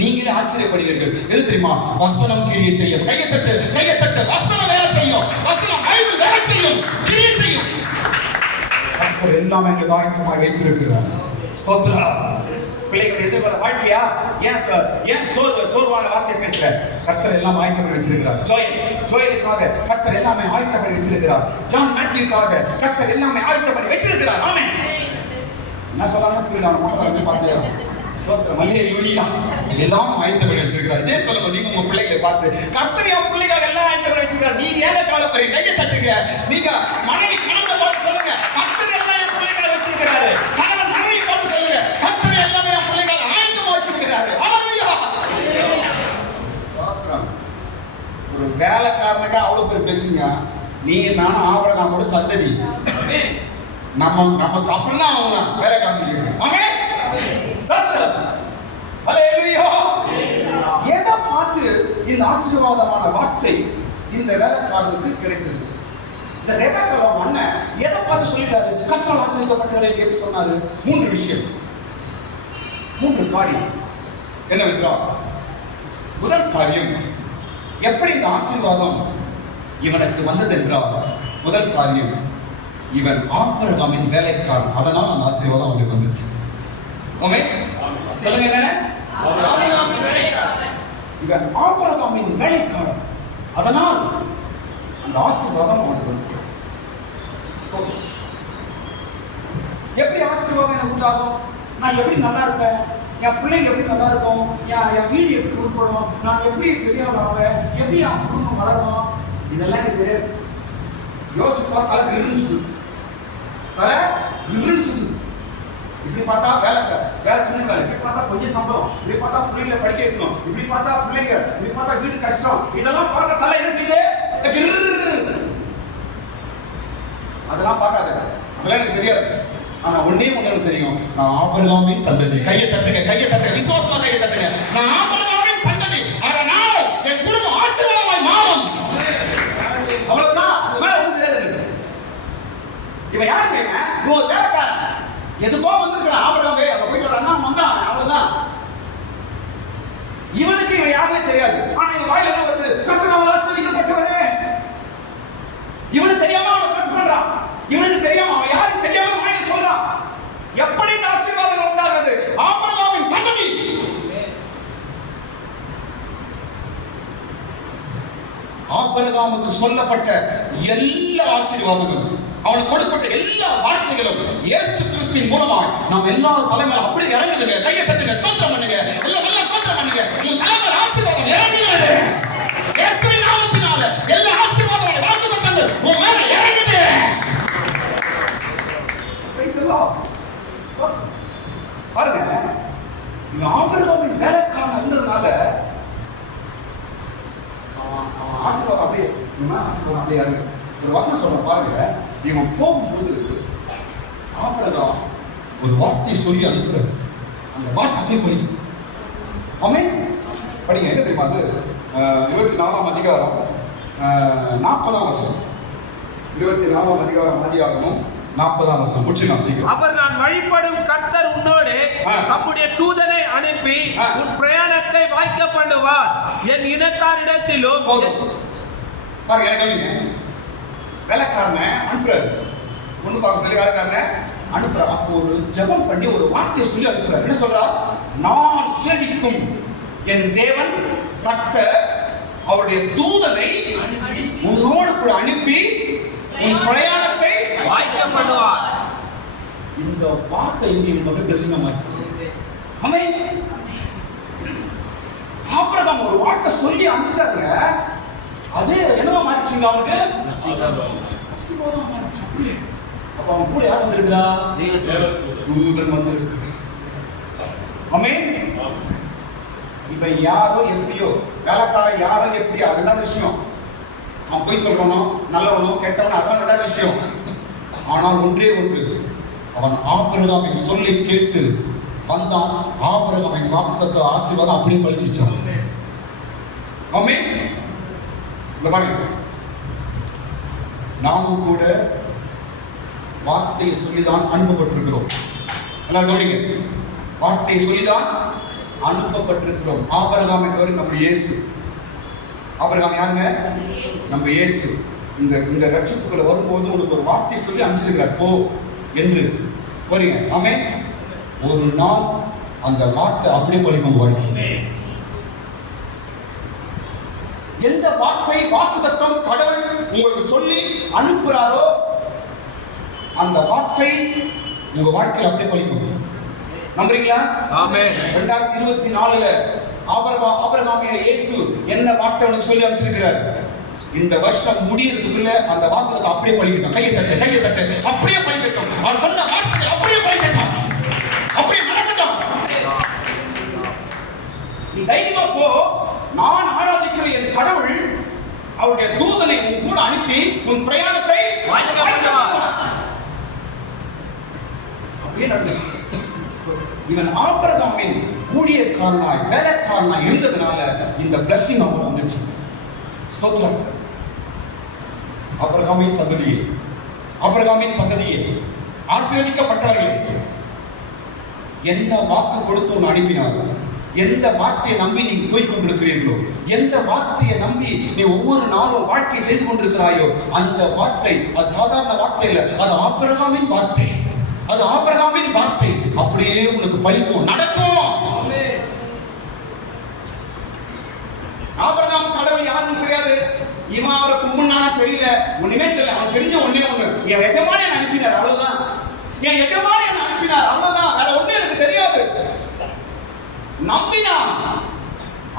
நீங்களே ஆச்சரியப்படுவீர்கள். எது தெரியுமா? வசனம் கிரியை செய்யும். கையை தட்டு, கையை தட்டு. வசனம் வேலை செய்யும். வசனம் பைபிள் வேலை செய்யும், கிரியை செய்யும். கர்த்தர் எல்லாமே எங்களுக்கு ஆயத்தமாக வைத்திருக்கிறார். ஸ்தோத்திரம். பிள்ளைகளுடைய எதிர்கால வாழ்க்கையா ஏன் சோர்வான வார்த்தை பேசுற? கர்த்தர் எல்லாம் ஆயத்தப்படி வச்சிருக்கிறார். ஜோயலுக்காக கர்த்தர் எல்லாமே ஆயத்தப்படி வச்சிருக்கிறார். ஜான் மேத்யூக்காக கர்த்தர் எல்லாமே ஆயத்தப்படி வச்சிருக்கிறார். ஆமென். என்ன சொல்லாம புரியல. மக்கள் பார்த்தேன். ஸ்தோத்திரம். அல்லேலூயா. எல்லாம் ஆயத்தப்படி வச்சிருக்கிறார். இதே சொல்லுங்க. நீங்க உங்க பிள்ளைகளை பார்த்து கர்த்தர் என் பிள்ளைக்காக எல்லாம் ஆயத்தப்படி வச்சிருக்கிறார். நீங்க ஏன் கவலைப்படுறீங்க? கையை தட்டுங்க. நீங்க மனைவி கணவனை பார்த்து சொல்லுங்க, கர்த்தர் எல்லாம் என் பிள்ளைக்காக வச்சிருக்கிறாரு. கணவன் மனைவி பார்த்து சொல்லுங்க, கர்த்தர் எல்லாமே என் பிள்ளைக்காக ஆயத்தமா வச்சிருக்கிறாரு. ஹல்லேலூயா. ஸ்தோத்திரம். ஒரு வேலைக்காரனுக்கு அவ்வளவு பேர் பேசுங்க. நீங்க நானும் ஆபிரகாமோட சந்ததி. நமக்கு அப்படின்னா அவங்க வேலைக்காரன். ஆமென். ஸ்தோத்திரம். ஹல்லேலூயா. எதை பார்த்து இந்த ஆசீர்வாதமான வார்த்தை இந்த வேலைக்காரனுக்கு கிடைத்தது? இந்த ரெபெக்கா அண்ணன் எதை பார்த்து சொல்லிட்டாரு? கர்த்தரால் ஆசீர்வதிக்கப்பட்டவரே எப்படி சொன்னாரு? 3 விஷயம், 3 காரியம் என்னவென்றால், முதல் காரியம் எப்படி இந்த ஆசீர்வாதம் இவனுக்கு வந்தது என்றால், முதல் காரியம் இவன் ஆபிரகாமின் வேலைக்காரன். அதனால் அந்த ஆசீர்வாதம் அவனுக்கு வந்துச்சு. ஆமென். சொல்லுங்க என்ன? இவன் ஆபிரகாமின் வேலைக்காரன். அதனால் அந்த ஆசீர்வாதம் அவனுக்கு வந்து. எப்படி ஆசீர்வாதம் எனக்கு உண்டாகும்? நான் எப்படி நல்லா இருப்பேன்? என் பிள்ளைங்க எப்படி நல்லா இருக்கும்? என் வீடு எப்படி உருப்படும்? நான் எப்படி பெரியவன் ஆவேன்? எப்படி என் குடும்பம் வளரும்? இதெல்லாம் எனக்கு தெரியாது. யோசிச்சு பார்த்தா தலை கிருன்னு சுத்து. தலை கிருன்னு சுத்து. இப்படி பார்த்தா வேலை சின்ன வேலை, இப்படி பார்த்தா கொஞ்சம் சம்பளம், இப்படி பார்த்தா பிள்ளைங்களை படிக்க வைக்கணும், இப்படி பார்த்தா பிள்ளைங்க, இப்படி பார்த்தா வீடு கஷ்டம். இதெல்லாம் பார்த்தா தலை என்ன செய்யுது? அதெல்லாம் பார்க்காத. அதெல்லாம் எனக்கு தெரியாது. ஆனா ஒண்ணே ஒண்ணு தெரியும். நான் ஆபிரகாமின் சந்ததி. கையை தட்டுங்க, கையை தட்டுங்க. விசுவாசமா கையை தட்டுங்க. நான் ஆபிரகாமின் சந்ததி. அதனால் என் குடும்பம் ஆசீர்வாதமாய் மாறும். அவ்வளவுதான். அது மேல ஒண்ணும் தெரியாது. இவன் யாருங்க? இவன் ஒரு வேலைக்காரன். எதுக்கோ வந்திருக்கிறான். ஆபிரகாமே அங்க போயிட்டு வர அண்ணா வந்தான். அவ்வளவுதான். இவனுக்கு இவன் யாருன்னே தெரியாது. ஆனா இவன் வாயில என்ன வருது? கர்த்தரால் ஆசீர்வதிக்கப்பட்டவரே. இவனுக்கு தெரியாம அவன் பிரஸ் பண்றான். இவனுக்கு தெரியாம அவன் யாருக்கு தெரியாம வாயில சொல்றான். எப்படி இந்த ஆசீர்வாதம் உண்டாகும்? ஆபிரகாமுக்கு சொல்லப்பட்ட எல்லா ஆசீர்வாதங்களும், அவனுக்கு கொடுக்கப்பட்ட எல்லா வார்த்தைகளும் இயேசு கிறிஸ்துவின் மூலமாக நாம் எல்லா தலைமையிலும் அப்படியே இறங்குதுங்க. கையை தட்டுங்க, ஸ்தோத்திரம் பண்ணுங்க, எல்லாம் நல்லா ஸ்தோத்திரம் பண்ணுங்க. உங்க தலைமையில் ஆசீர்வாதம் இறங்குகிறது. இயேசுவின் நாமத்தினால எல்லா ஆசீர்வாதங்களும் வாக்குத்தத்தங்கள் உங்க மேல இறங்குது. பாருங்க, இவன் ஆபிரகாமின் வேலைக்காரன்றதுனால ஆசீர்வாதம் அப்படியே ஆசீர்வாதம் அப்படியே இறங்கு. ஒரு வசனம் சொல்ற பாருங்க, இவன் போகும்போது ஆபிரகாம் ஒரு வார்த்தை சொல்லி அனுப்புற, அந்த வார்த்தை அப்படியே படி. ஆமென். படிங்க. என்ன தெரியுமா அது? 24ஆம் அதிகாரம் 40ஆம் வசனம். 24ஆம் அதிகாரம் ஆதியாகமம் 40ஆம் வசனம். முடிச்சுக்கலாம் சீக்கிரம். அவர் நான் வழிபடும் கர்த்தர் உன்னோடு நம்முடைய தூதனை அனுப்பி உன் பிரயாணத்தை வாய்க்க பண்ணுவார். என் இனத்தாரிடத்திலும் பாருங்க, எனக்கு வேலைக்காரனை அனுப்புறாரு. ஒண்ணு பார்க்க சொல்லி வேலைக்காரனை அனுப்புறாரு. அப்போ ஒரு ஜெபம் பண்ணி ஒரு வார்த்தை சொல்லி அனுப்புறாரு. என்ன சொல்றார்? நான் சேவிக்கும் என் தேவன் கர்த்தர் அவருடைய தூதனை உன்னோடு கூட அனுப்பி உன் பிரயாணத்தை வாய்க்க பண்ணுவார். இந்த வார்த்தை இங்கே நமக்கு பிரசங்கமாச்சு. ஆமென். ஆபிரகாம் ஒரு வார்த்தை சொல்லி அனுப்பிச்சாங்க. அது என்னவா மாறிச்சுங்க? அவனுக்கு ஆசீர்வாதமா மாறிச்சு. அப்படியே அப்ப அவன் கூட யார் வந்திருக்கிறா? தூதன் வந்திருக்கிறா. ஆமென். இப்ப யாரோ எப்படியோ, வேலைக்காரன் யாரோ எப்படியோ, அதுதான் விஷயம். அவன் போய் சொல்றானோ நல்லவனோ கெட்டவனோ அதெல்லாம் ரெண்டாவது விஷயம். ஆனால் ஒன்றே ஒன்று, அவன் ஆபிரகாமின் சொல்லை கேட்டு வந்தான். ஆபிரகாமின் வாக்குத்தத்த ஆசீர்வாதம் அப்படியே பலிச்சிச்சான். ஆமென். இந்த பாருங்க, நாமும் கூட வார்த்தையை சொல்லிதான் அனுப்பப்பட்டிருக்கிறோம். எல்லாரும் கவனிங்க, வார்த்தையை சொல்லிதான் அனுப்பப்பட்டிருக்கிறோம். ஆபிரகாம் என்பவர் நம்முடைய இயேசு. ஆபிரகாம் யாருங்க? நம்ம இயேசு. இந்த ரட்சிப்புக்குள்ள வரும்போது உனக்கு ஒரு வார்த்தை சொல்லி அனுப்பிச்சிருக்கிறார், போ என்று. போறீங்க. ஆமென். ஒரு நாள் அந்த வார்த்தை அப்படியே பலிக்கும் வாழ்க்கை. எந்த வார்த்தை வாக்குத்தத்தம் கடவுள் உங்களுக்கு சொல்லி அனுப்புறாரோ அந்த வார்த்தை உங்க வாழ்க்கையில் அப்படியே பலிக்கும். நம்புறீங்களா? ஆமென். 2024ல ஆபிரகாமிய இயேசு என்ன வார்த்தை உனக்கு சொல்லி அனுப்பிச்சிருக்கிறார்? இந்த வருஷம் முடியறதுக்குள்ள அந்த வாக்குத்தத்தம் அப்படியே பலிக்கட்டும். கையை தட்டு, கையை தட்டு. அப்படியே பலிக்கட்டும். அவர் சொன்ன வார்த்தைகள் அப்படியே பலிக்கட்டும். அப்படியே நடக்கட்டும். நீ தைரியமா போ. நான் ஆராதிக்கிற என் கடவுள் அவருடைய தூதனை உன் கூட அனுப்பி உன் பிரயாணத்தை வாய்க்க பண்ணுவார். அப்படியே நடக்கும். இவன் ஆபிரகாமின் ஊழியக்காரனாய் வேலைக்காரனாய் இருந்ததுனால இந்த பிளஸிங் அவன் வந்துச்சு. ஸ்தோத்திரம். ஆபிரகாமின் சந்ததியே, ஆபிரகாமின் சந்ததியே, ஆசீர்வதிக்கப்பட்டவர்களே, என்ன வாக்கு கொடுத்து உன்னை அனுப்பினார்? எந்த வார்த்தையை நம்பி நீ போய் கொண்டிருக்கிறீர்களோ, எந்த வார்த்தையை நம்பி நீ ஒவ்வொரு நாளும் வாழ்க்கை செய்து கொண்டிருக்கிறாயோ, அந்த வார்த்தை அது சாதாரண வார்த்தை இல்லை, அது ஆபிரகாமின் வார்த்தை. அது ஆபிரகாமின் வார்த்தை அப்படியே உனக்கு பலிக்கும், நடக்கும். ஆபிரகாம் கடவுள் யாருன்னு தெரியாது. இவன் அவரை கும்பிடுனானா தெரியல, ஒண்ணுமே தெரியல. அவன் தெரிஞ்ச ஒண்ணே ஒண்ணு, என் எஜமானி என்ன அனுப்பினார், அவ்வளவுதான். என் எஜமானி என்ன அனுப்பினார், அவ்வளவுதான். வேற ஒண்ணு எனக்கு தெரியாது. நம்பினான்,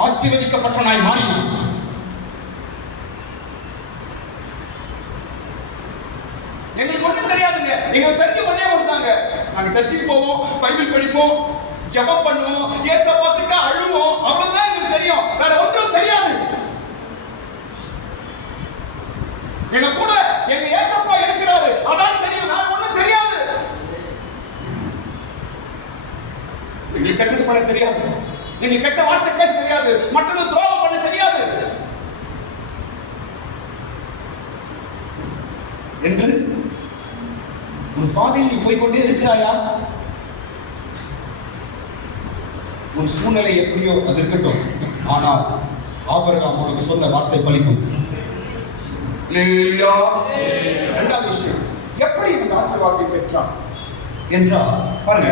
ஆசீர்வதிக்கப்பட்டவனாய் மாறினான். எங்களுக்கு ஒண்ணும் தெரியாதுங்க. எங்களுக்கு தெரிஞ்ச ஒண்ணே ஒண்ணுதாங்க. நாங்க சர்ச்சுக்கு போவோம், பைபிள் படிப்போம், ஜெபம் பண்ணுவோம், ஏசப்பா கிட்ட அழுவோம், அவ்வளவுதான் எங்களுக்கு தெரியும். வேற ஒன்றும் தெரியாது. எங்க கூட எங்க ஏசப்பா இருக்கிறாரு, அதான் தெரியும். வேற ஒண்ணும் தெரியாது. எங்களுக்கு கெட்டது பண்ண தெரியாது, எங்களுக்கு கெட்ட வார்த்தை பேச தெரியாது, மற்றவங்க துரோகம் பண்ண தெரியாது என்று உன் பாதையில் நீ போய்கொண்டே இருக்கிறாயா? உன் சூழ்நிலை எப்படியோ அது இருக்கட்டும், ஆனால் ஆபிரகாம் உனக்கு சொன்ன வார்த்தை பலிக்கும். இரண்டாவது விஷயம், எப்படி இந்த ஆசீர்வாதத்தை பெற்றான் என்றால் பாருங்க,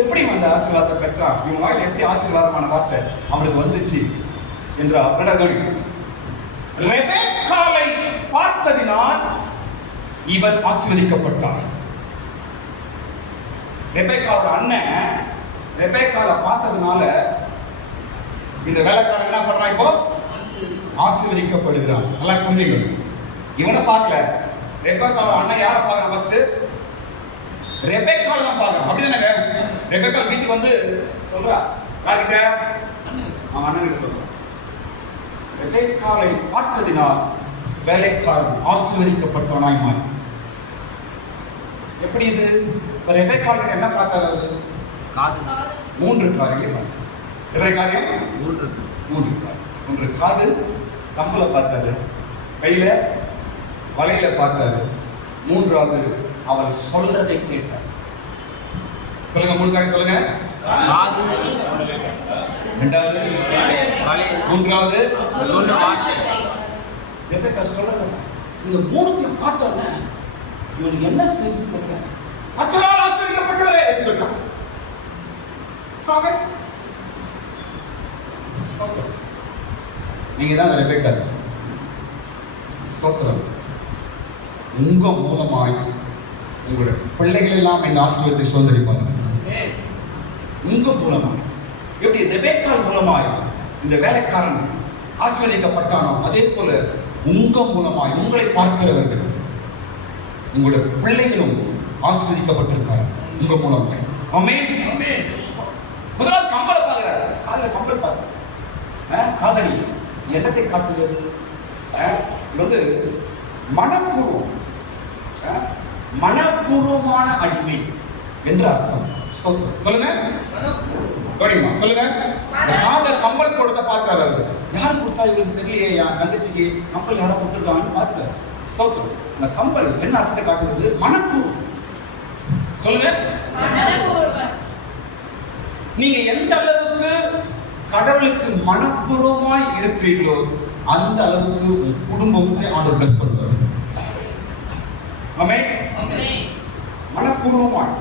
எப்படி அந்த ஆசீர்வாதத்தை பெற்றான், இவன் வாயில எப்படி ஆசீர்வாதமான வார்த்தை அவனுக்கு வந்துச்சு என்றால் ரெபெக்காளை பார்த்ததினால் இவன் ஆசீர்வதிக்கப்பட்டான். ரெபெக்காளோட அண்ணன் ரெபெக்காளை பார்த்ததுனால இந்த வேலைக்காரன் என்ன பண்றான்? இப்போ ஆசீர்வதிக்கப்படுகிறான். நல்லா புரிஞ்சுக்கணும். இவனை பார்க்கல, ரெபெக்காளோட அண்ணன் யாரை பார்க்கறான்? ஃபர்ஸ்ட் ரெபெக்காளை தான் பார்க்கறான். அப்படிதானே? ரெபெக்காள் வீட்டுக்கு வந்து சொல்றா, யார்கிட்ட? அவன் அண்ணன் கிட்ட சொல்றான். ரெபெக்காளை பார்த்ததினால் வேலைக்காரன் ஆசீர்வதிக்கப்பட்டவனாய் மாறி. எப்படி இது? ரெபெக்காள் என்ன பார்த்தாரு? காது. 3 காரியங்கள். எத்தனை காரியம்? 3 காரியம். 1 காது, கம்பளை பார்த்தாரு, கையில வலையில பார்த்தாரு. 3வது அவள் சொல்றதை கேட்டார். சொல்லுங்க, 3 காரியம் சொல்லுங்க. காது, 2வது வலை, 3வது சொல்ற வார்த்தை. ரெபெக்காள் சொல்றத இந்த 3த்தையும் பார்த்தோன்னே இவனுக்கு என்ன செய்யுங்க? கர்த்தரால் ஆசீர்வதிக்கப்பட்டவரே என்று சொல்றான். ஸ்தோத்திரம். நீங்க தான் ரெபெக்காள். ஸ்தோத்திரம். உங்க மூலமாய் உங்களுடைய பிள்ளைகள் எல்லாம் இந்த ஆசீர்வாதத்தை சுதந்திரிப்பாங்க. உங்க மூலமாய் எப்படி ரெபெக்காள் மூலமாய் இந்த வேலைக்காரன் ஆசீர்வதிக்கப்பட்டானோ அதே போல உங்க மூலமாய் உங்களை பார்க்கிறவர்கள் உங்களுடைய பிள்ளைகளும் ஆசீர்வதிக்கப்பட்டிருக்காங்க உங்க மூலமாய். ஆமென். முதலாவது கம்பளை பார்க்கிறார். காலில் கம்பல் பார்க்க காதலி என்னத்தை காட்டுகிறது? வந்து மனப்பூர்வம், மனப்பூர்வமான அடிமை என்று அர்த்தம். சொல்லுங்க, சொல்லுங்க. இந்த காத கம்பல் போடுறத பார்க்கிறாரு. அவரு யாரு கொடுத்தா இவருக்கு தெரியலையே, என் தங்கச்சிக்கு கம்பல் யாரோ கொடுத்துருக்காங்கன்னு பார்த்துட்டாரு. ஸ்தோத்திரம். இந்த கம்பல் என்ன அர்த்தத்தை காட்டுகிறது? மனப்பூர்வம். சொல்லுங்க. நீங்க எந்த அளவுக்கு கடவுளுக்கு மனப்பூர்வமாய் இருக்கிறீர்களோ அந்த அளவுக்கு உங்க குடும்பத்தை ஆண்டவர் பிளஸ் பண்ணுவார். ஆமென். மனப்பூர்வமாய்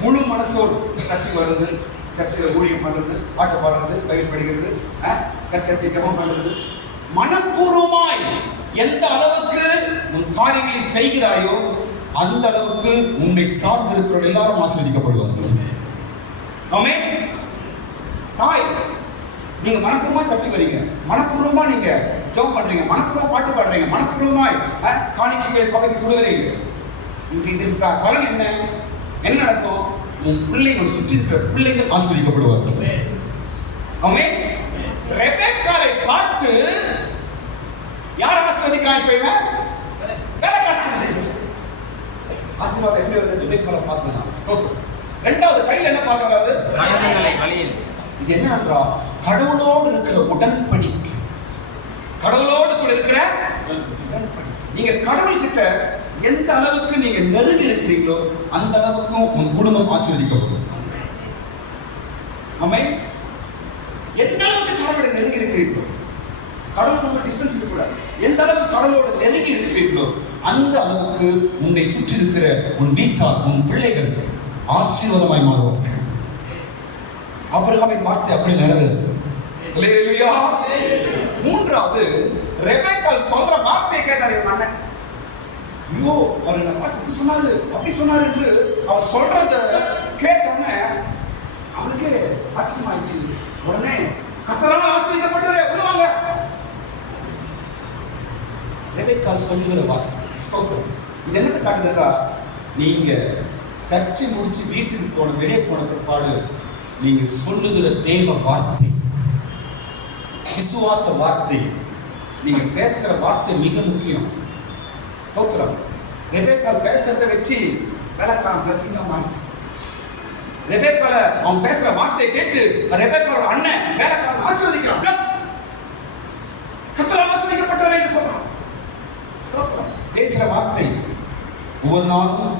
முழு மனசோடு சர்ச்சைக்கு வருது, சர்ச்சையில ஊழியம் பண்றது, பாட்டு பாடுறது, பயிர் படிக்கிறது, சர்ச்சை ஜெபம் பண்றது, மனப்பூர்வமாய் எந்த அளவுக்கு உன் காரியங்களை செய்கிறாயோ அந்த அளவுக்கு உன்னை சார்ந்து இருக்கிறவர்கள் எல்லாரும் ஆசீர்வதிக்கப்படுவார்கள். ஆமென். தாய், நீங்க மனப்பூர்வமா சர்ச்சைக்கு வரீங்க, மனப்பூர்வமா நீங்க ஜெபம் பண்றீங்க, மனப்பூர்வமா பாட்டு பாடுறீங்க, மனப்பூர்வமாய் காணிக்கைகளை சபைக்கு கொடுக்குறீங்க. இது பலன் என்ன? என்ன நடக்கும்? உன் பிள்ளைகளை சுற்றி இருக்கிற பிள்ளைகள் ஆசீர்வதிக்கப்படுவார்கள். ஆமென். ரெபெக்காளை பார்த்து யார் ஆசீர்வதிக்கிறாங்க? இப்ப ஆசீர்வாதம் எப்படி வந்து ரெபெக்காளை பார்த்து ஸ்தோத்திரம். 2வது கையில் என்ன பார்க்கிறாரு? வலையில். இது என்ன என்றால் கடவுளோடு இருக்கிற உடன்படிக்கை. கடவுளோடு கூட இருக்கிற நீங்க கடவுள் கிட்ட எந்த அளவுக்கு நீங்க நெருங்கி இருக்கிறீங்களோ அந்த அளவுக்கு உன் குடும்பம் ஆசீர்வதிக்கப்படும். ஆமென். எந்த அளவுக்கு கடவுளோட நெருங்கி இருக்கிறீர்களோ, கடவுள் ரொம்ப டிஸ்டன்ஸ் இருக்கக்கூடாது, எந்த அளவுக்கு கடவுளோட நெருங்கி இருக்கிறீர்களோ அந்த அளவுக்கு உன்னை சுற்றி இருக்கிற உன் வீட்டார், உன் பிள்ளைகள் ஆசீர்வாதமாய் மாறுவார்கள். ஆபிரகாமின் வார்த்தை அப்படி நிறைவேறும். அல்லேலூயா. 3வது ரெபெக்காள் சொல்ற வார்த்தையை கேட்டார் என் அண்ணன். ஐயோ, அவர் என்ன பார்த்து இப்படி சொன்னாரு அப்படி சொன்னாரு என்று அவர் சொல்றத கேட்டோன்னே அவனுக்கு ஆச்சரியமாயிடுச்சு. உடனே கர்த்தரால் ஆசீர்வதிக்கப்பட்டவரே விடுவாங்க. ரெபெக்காள் சொல்லுகிற வார்த்தை ஸ்தோத்திரம். இது என்ன காட்டுதுன்றா, நீங்க சர்ச்சை முடிச்சு வீட்டுக்கு வெளியே போன பிற்பாடு நீங்க சொல்லுகிற தேவ வார்த்தை, விசுவாச வார்த்தை, நீங்க பேசுற வார்த்தை மிக முக்கியம். ஸ்தோத்திரம். ரெபெக்காள் பேசுறத வச்சு வேலைக்காரன் பிரசங்கமா, ரெபெக்காளை அவன் பேசுற வார்த்தையை கேட்டு ரெபெக்காளோட அண்ணன் வேலைக்காரன் ஆசீர்வதிக்கிறான். பிளஸ் கர்த்தரால் ஆசீர்வதிக்கப்பட்டவரே என்று சொல்றான். ஸ்தோத்திரம். பேசுற வார்த்தை ஒவ்வொரு நாளும்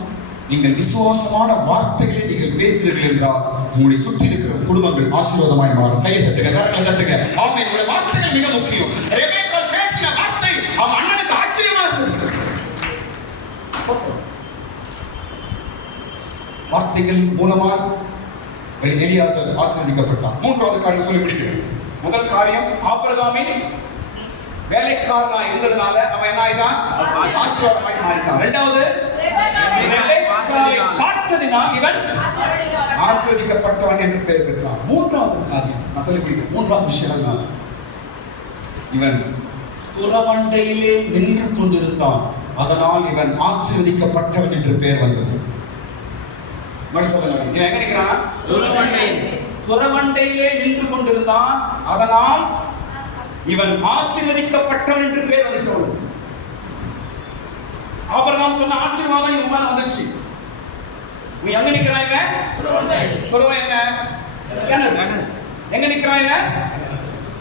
நீங்கள் விசுவாசமான வார்த்தைகளை நீங்கள் பேசுகிறீர்கள் என்றால் உங்களை சுற்றி இருக்கிற குடும்பங்கள் ஆசீர்வாதமாய் மாறும். கையை தட்டுங்க, கரங்களை தட்டுங்க. ஆமென். உங்களுடைய வார்த்தைகள் மிக முக்கியம். ரெபெக்காள் பேசின வார்த்தை அவன் அண்ணனுக்கு ஆச்சரியமா இருந்தது. வார்த்தைகள் மூலமாக எலியாசர் ஆசீர்வதிக்கப்பட்டான். 3வது காரியம் சொல்லி முடிக்கிறேன். முதல் காரியம் ஆபிரகாமின் வேலைக்காரனா இருந்ததுனால அவன் என்ன ஆயிட்டான்? ஆசீர்வாதமாய் மாறிட்டான். இரண்டாவது, ரெபெக்காவை பார்த்ததினால் இவன் ஆசீர்வதிக்கப்பட்டவன் என்று பெயர் பெற்றான். மூன்றாவது காரியம் நான் சொல்லிக்கிறேன். மூன்றாவது விஷயம் தான், இவன் துறவண்டையிலே நின்று கொண்டிருந்தான், அதனால் இவன் ஆசீர்வதிக்கப்பட்டவன் என்று பெயர் வந்தது. சொல்லுங்க, எங்க நிற்கிறானா? துறவண்டையிலே நின்று கொண்டிருந்தான், அதனால் இவன் ஆசீர்வதிக்கப்பட்டவன் என்று பெயர் வந்துச்சு. ஆபிரகாம் சொன்ன ஆசீர்வாதம் இவன் மேல வந்துச்சு. நீ எங்க நிக்கிறாங்க? துறவம் என்ன? எங்க நிக்கிறாங்க?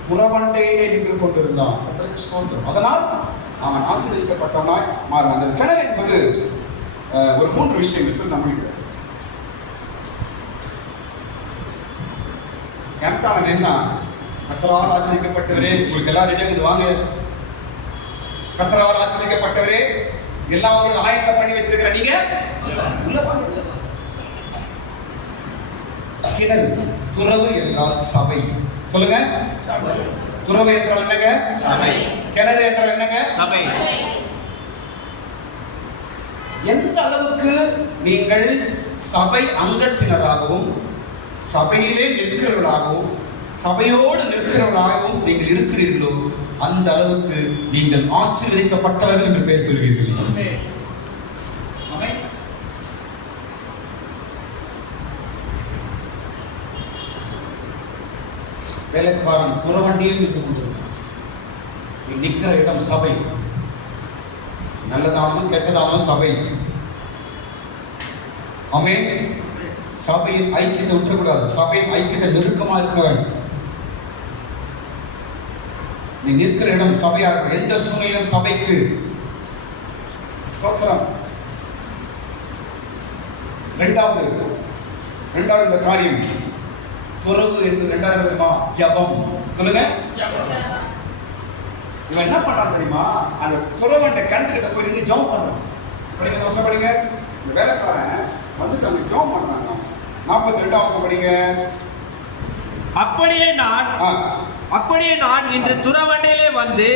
துறவண்டையிலே நின்று கொண்டிருந்தான், அதனால் அவன் ஆசீர்வதிக்கப்பட்டவனாய் மாறினான். அந்த கிணறு என்பது ஒரு 3 விஷயங்கள் நான் முடிக்கிறேன். கேப்டான என்ன? கர்த்தரால் ஆசீர்வதிக்கப்பட்டவரே, உங்களுக்கு எல்லாம் ரெடியாக வாங்க. கர்த்தரால் ஆசீர்வதிக்கப்பட்டவரே, எல்லாம் உங்களுக்கு ஆயத்தம் பண்ணி வச்சிருக்கிற நீங்க உள்ள வாங்க. கிணறு, துறவு என்றால் சபை. சொல்லுங்க, துறவு என்றால் என்னங்க? சபை. கிணறு என்றால் என்னங்க? சபை. எந்த அளவுக்கு நீங்கள் சபை அங்கத்தினராகவும் சபையிலே நிற்கிறவர்களாகவும் சபையோடு நிற்கிறவர்களாகவும் நீங்கள் இருக்கிறீர்களோ அந்த அளவுக்கு நீங்கள் ஆசீர்வதிக்கப்பட்டவர்கள் என்று பெயர் பெறுவீர்கள். வேலைக்காரன் புறவண்டியில் நின்று கொண்டிருக்கிறான். நிற்கிற இடம் சபை. நல்லதானாலும் கெட்டதானாலும் சபை. ஆமென். சபையின் ஐக்கியத்தை விட்டுறக்கூடாது. சபையின் ஐக்கியத்தை நெருக்கமா இருக்க வேண்டும். நீ நிற்கிற இடம் சபையா இருக்கும். எந்த சூழ்நிலையும் சபைக்கு ஸ்தோத்திரம். இரண்டாவது இந்த காரியம் துறவு என்று இரண்டாவது தெரியுமா? ஜபம். சொல்லுங்க. இவன் என்ன பண்றான் தெரியுமா? அந்த துறவண்ட கிணத்துக்கிட்ட போய் நின்று ஜபம் பண்றான். படிங்க, அவசரம் படிங்க. இந்த வேலைக்காரன் வந்துட்டு அங்க ஜபம் பண்றாங்க. 42 அவசரம் படிங்க. அப்படியே நான் இன்று துறவண்டையிலே வந்து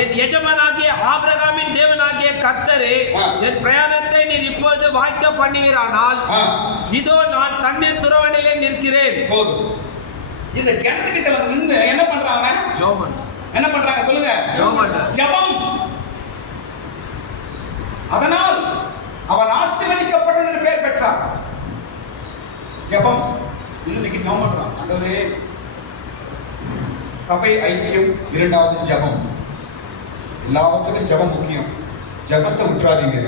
என் எஜமானாகிய ஆபிரகாமின் தேவனாகிய கர்த்தரே, என் பிரயாணத்தை நீர் இப்பொழுது வாய்க்க பண்ணுவீரானால் இதோ நான் தண்ணீர் துறவண்டையிலே நிற்கிறேன். போதும். இந்த கிணத்துக்கிட்ட வந்து நின்று என்ன பண்றாங்க? ஜெபம். என்ன பண்றாங்க சொல்லுங்க? ஜெபம். அதனால் அவன் ஆசீர்வதிக்கப்பட்டவன் என்று பெயர் பெற்றான். ஜெபம். இன்னைக்கு ஜெபம் பண்றான். அதாவது சபை ஐக்கியம். இரண்டாவது ஜெபம். எல்லாவற்றுக்கும் ஜெபம் முக்கியம். ஜெபத்தை விட்டுறாதீங்க.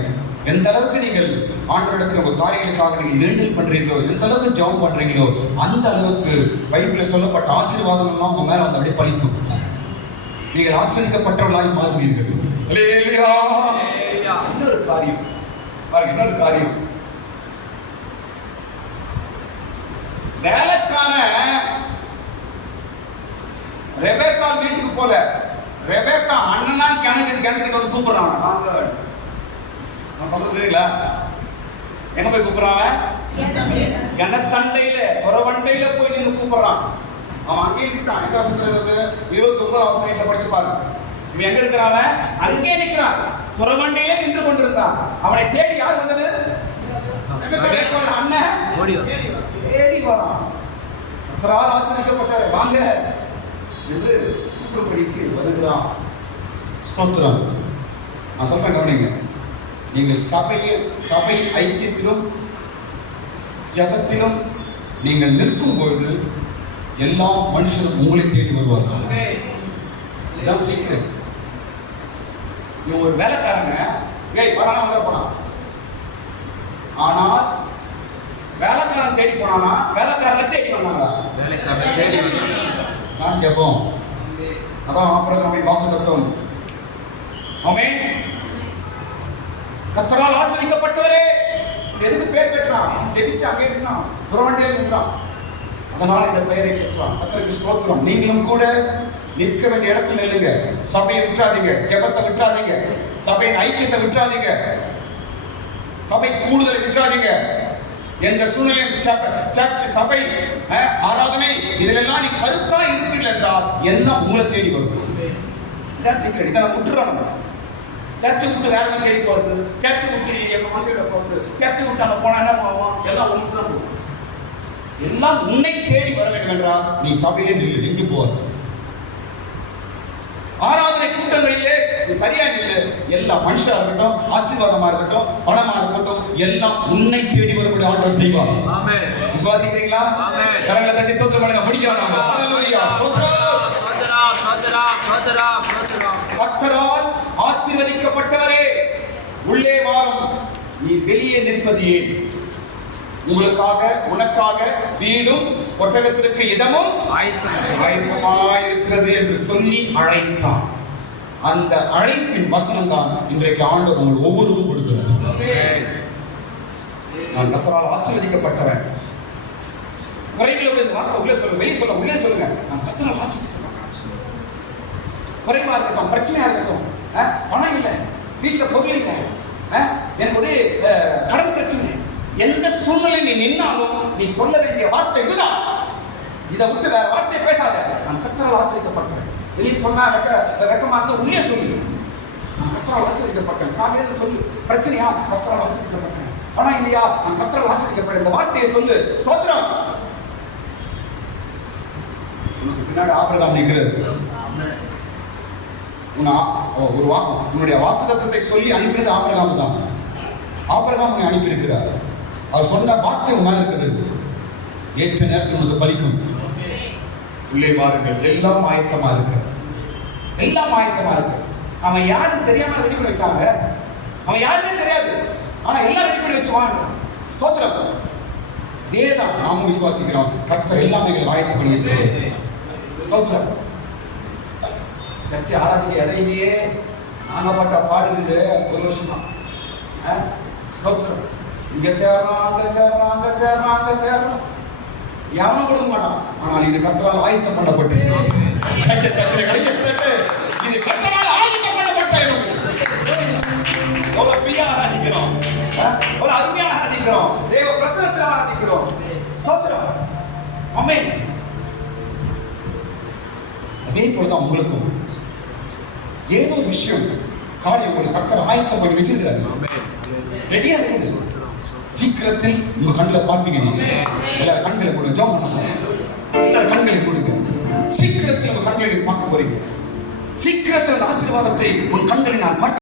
எந்த அளவுக்கு நீங்கள் ஆண்டவரிடத்தில் உங்க காரியங்களுக்காக நீங்க வேண்டல் பண்றீங்களோ, எந்த அளவுக்கு ஜெபம் பண்றீங்களோ, அந்த அளவுக்கு பைபிளில் சொல்லப்பட்ட ஆசீர்வாதங்கள் எல்லாம் உங்க மேல வந்து அப்படியே பலிக்கும். நீங்கள் ஆசீர்வதிக்கப்பட்டவர்களாய் மாறுவீர்கள். அல்லேலூயா. இன்னொரு காரியம் பாருங்க, இன்னொரு காரியம். வேலைக்கான ரெபெக்கா வீட்டுக்கு போல. ரெபெக்கா அண்ணனா கிணத்துக்கிட்ட வந்து கூப்பிடுறான். நான் சொல்றீங்களா? எங்க போய் கூப்பிடுறான்? கிணத்தண்டையில துறவண்டையில போய் நின்று கூப்பிடுறான். அவன் அங்கே நிற்கிறான். எங்க வசனத்துல 29 வசனத்தை படிச்சு பாருங்க. இவன் எங்க இருக்கிறான்? அங்கே நிற்கிறான். துறவண்டையில நின்று கொண்டிருந்தான். அவனை தேடி யார் வந்தது? ரெபெக்காவோட அண்ணன் தேடி வரான். கர்த்தரால் ஆசீர்வதிக்கப்பட்டாரே, வாங்க என்று கூப்பிடும்படிக்கு வருகிறான். ஸ்தோத்திரம். நான் சொல்றேன், கவனிங்க. நீங்கள் சபையின் ஐக்கியத்திலும் ஜெபத்திலும் நீங்கள் நிற்கும் பொழுது எல்லா மனுஷரும் உங்களை தேடி வருவார்கள். இதுதான் சீக்கிரம். இவன் ஒரு வேலைக்காரங்க வரானா வந்துட போனான். ஆனால் வேலைக்காரன் தேடி போனானா வேலைக்காரனை தேடி வந்தாங்களா? வேலைக்காரன் தேடி வந்தாங்க. நான் ஜெபம். அதான் ஆபிரகாமின் வாக்குத்தத்தம். ஆமென். கர்த்தரால் ஆசீர்வதிக்கப்பட்டவரே, எதுக்கு பெயர் பெற்றான்? ஜெபிச்சு அங்கே இருந்தான், துறவண்டையில் நின்றான். அதனால் இந்த பெயரை பெற்றான். கர்த்தருக்கு ஸ்தோத்திரம். நீங்களும் கூட நிற்க வேண்டிய இடத்துல நில்லுங்க. சபையை விட்டுறாதீங்க, ஜெபத்தை விட்டுறாதீங்க, சபையின் ஐக்கியத்தை விட்டுறாதீங்க, சபை கூடுதலை விட்டுறாதீங்க. எந்த சூழ்நிலையும் சர்ச், சபை, ஆராதனை இதிலெல்லாம் நீ கருத்தா இருக்கிறீர்கள் என்றால் என்ன உங்களை தேடி வரும். இதான் சீக்கிரம். இதை நம்ம விட்டுறோம். நம்ம சர்ச்சை விட்டு வேற என்ன தேடி போறது, சர்ச்சை விட்டு எங்க மனசுல போறது, சர்ச்சை விட்டு அங்க போனா என்ன போவோம், எல்லாம் ஒன்று தான் போகும். எல்லாம் உன்னை தேடி வர வேண்டும் என்றால் நீ சபையிலே நில்லு, எங்கு போவார். ஆராதனை கூட்டங்களிலே நீ சரியா நில்லு. எல்லா மனுஷரா இருக்கட்டும், ஆசீர்வாதமா இருக்கட்டும், பணமா இருக்கட்டும், எல்லாம் உன்னை தேடி வரும்படி ஆண்டவர் செய்வார். ஆமென். விசுவாசிக்கிறீங்களா? ஆமென். கரங்களை தட்டி ஸ்தோத்திரம் பண்ணுங்க. முடிக்கலாம் நாம. ஹalleluya. ஸ்தோத்திரம். ஸ்தோத்திரம், ஸ்தோத்திரம், ஸ்தோத்திரம், ஸ்தோத்திரம். கர்த்தரால் ஆசீர்வதிக்கப்பட்டவரே, உள்ளே வாரும். நீ வெளியே நிற்பது ஏன்? உங்களுக்காக, உனக்காக வீடும் ஒட்டகத்திற்கு இடமும் ஆயத்தமாயிருக்கிறது என்று சொல்லி அழைத்தான். அந்த அழைப்பின் வசனம் தான் இன்றைக்கு ஆண்டவர் உங்கள் ஒவ்வொருவரும் கொடுக்கிறார். நான் கர்த்தரால் ஆசீர்வதிக்கப்பட்டவன். குறைகளோட இந்த வார்த்தை உள்ளே சொல்லுங்க, வெளியே சொல்ல, உள்ளே சொல்லுங்க. நான் கர்த்தரால் ஆசீர்வதிக்கப்பட்டவன். குறைவா இருக்கட்டும், பிரச்சனையா இருக்கட்டும், பணம் இல்லை, வீட்டில் பொருள் இல்லை, எனக்கு ஒரு கடன் பிரச்சனை, எந்த சூழ்நிலை நீ நின்னாலும் நீ சொல்ல வேண்டிய வார்த்தை இதுதான். இதை விட்டு வேற வார்த்தையை பேசாத. நான் கர்த்தரால் ஆசீர்வதிக்கப்பட்டேன். வெளியே சொன்னா வெக்கமா இருந்தா உள்ளே சொல்லு. நான் கர்த்தரால் ஆசீர்வதிக்கப்பட்டேன். காலையில சொல்லு. பிரச்சனையா? கர்த்தரால் ஆசீர்வதிக்கப்பட்டேன். பணம் இல்லையா? நான் கர்த்தரால் ஆசீர்வதிக்கப்பட்டேன். இந்த வார்த்தையை சொல்லு. ஸ்தோத்திரம். உனக்கு பின்னாடி ஆபிரகாம் நிற்கிறார். ஒரு உன்னுடைய வாக்குத்தத்தத்தை சொல்லி அனுப்பினது ஆபிரகாம் தான். ஆபிரகாம் உன்னை அனுப்பியிருக்கிறார். அவர் சொன்ன வார்த்தை உன் மேல இருக்குது. ஏற்ற நேரத்தில் உனக்கு பலிக்கும். உள்ளே வாருங்கள். எல்லாம் ஆயத்தமா இருக்கு. எல்லாம் ஆயத்தமா இருக்கு. அவன் யாருன்னு தெரியாம ரெடி பண்ணி வச்சாங்க. அவன் யாருன்னு தெரியாது, ஆனா எல்லாம் ரெடி பண்ணி வச்சுவாங்க. ஸ்தோத்திரம். இதேதான் நாமும் விசுவாசிக்கிறோம். கர்த்தர் எல்லாமே ஆயத்தம் பண்ணி வச்சிருக்காரு. ஸ்தோத்திரம். சர்ச்சை ஆராதிக்க இடையிலேயே நாங்கப்பட்ட பாடுகிறது ஒரு வருஷமா. ஸ்தோத்திரம். இங்க தேர்றோம், அங்க தேர்றோம், அங்க தேர்றோம், அங்க தேர்றோம், எவனும் கொடுக்க மாட்டான். ஆனால் இது கர்த்தரால் ஆயத்தம் பண்ணப்பட்டு, இது கர்த்தரால் ஆயத்தம் பண்ணப்பட்ட இடம். எவ்வளவு பிரியா ஆராதிக்கிறோம், ஒரு அருமையா ஆராதிக்கிறோம், தேவ பிரசன்னத்தில் ஆராதிக்கிறோம். ஸ்தோத்திரம். ஆமென். அதே போலதான் உங்களுக்கும் ஏதோ ஒரு விஷயம், காரியம் உங்களுக்கு கர்த்தர் ஆயத்தம் பண்ணி வச்சிருக்கிறாரு. ரெடியா இருக்குது. சீக்கிரத்தில் உங்க கண்ணில் பார்ப்பீங்க. நீங்க எல்லாரும் கண்களை கொடுங்க. ஜாம் பண்ண எல்லாரும் கண்களை கொடுங்க. சீக்கிரத்தில் உங்க கண்களை பார்க்க போறீங்க. சீக்கிரத்தில் அந்த ஆசீர்வாதத்தை உன் கண்களை நான் பார்க்க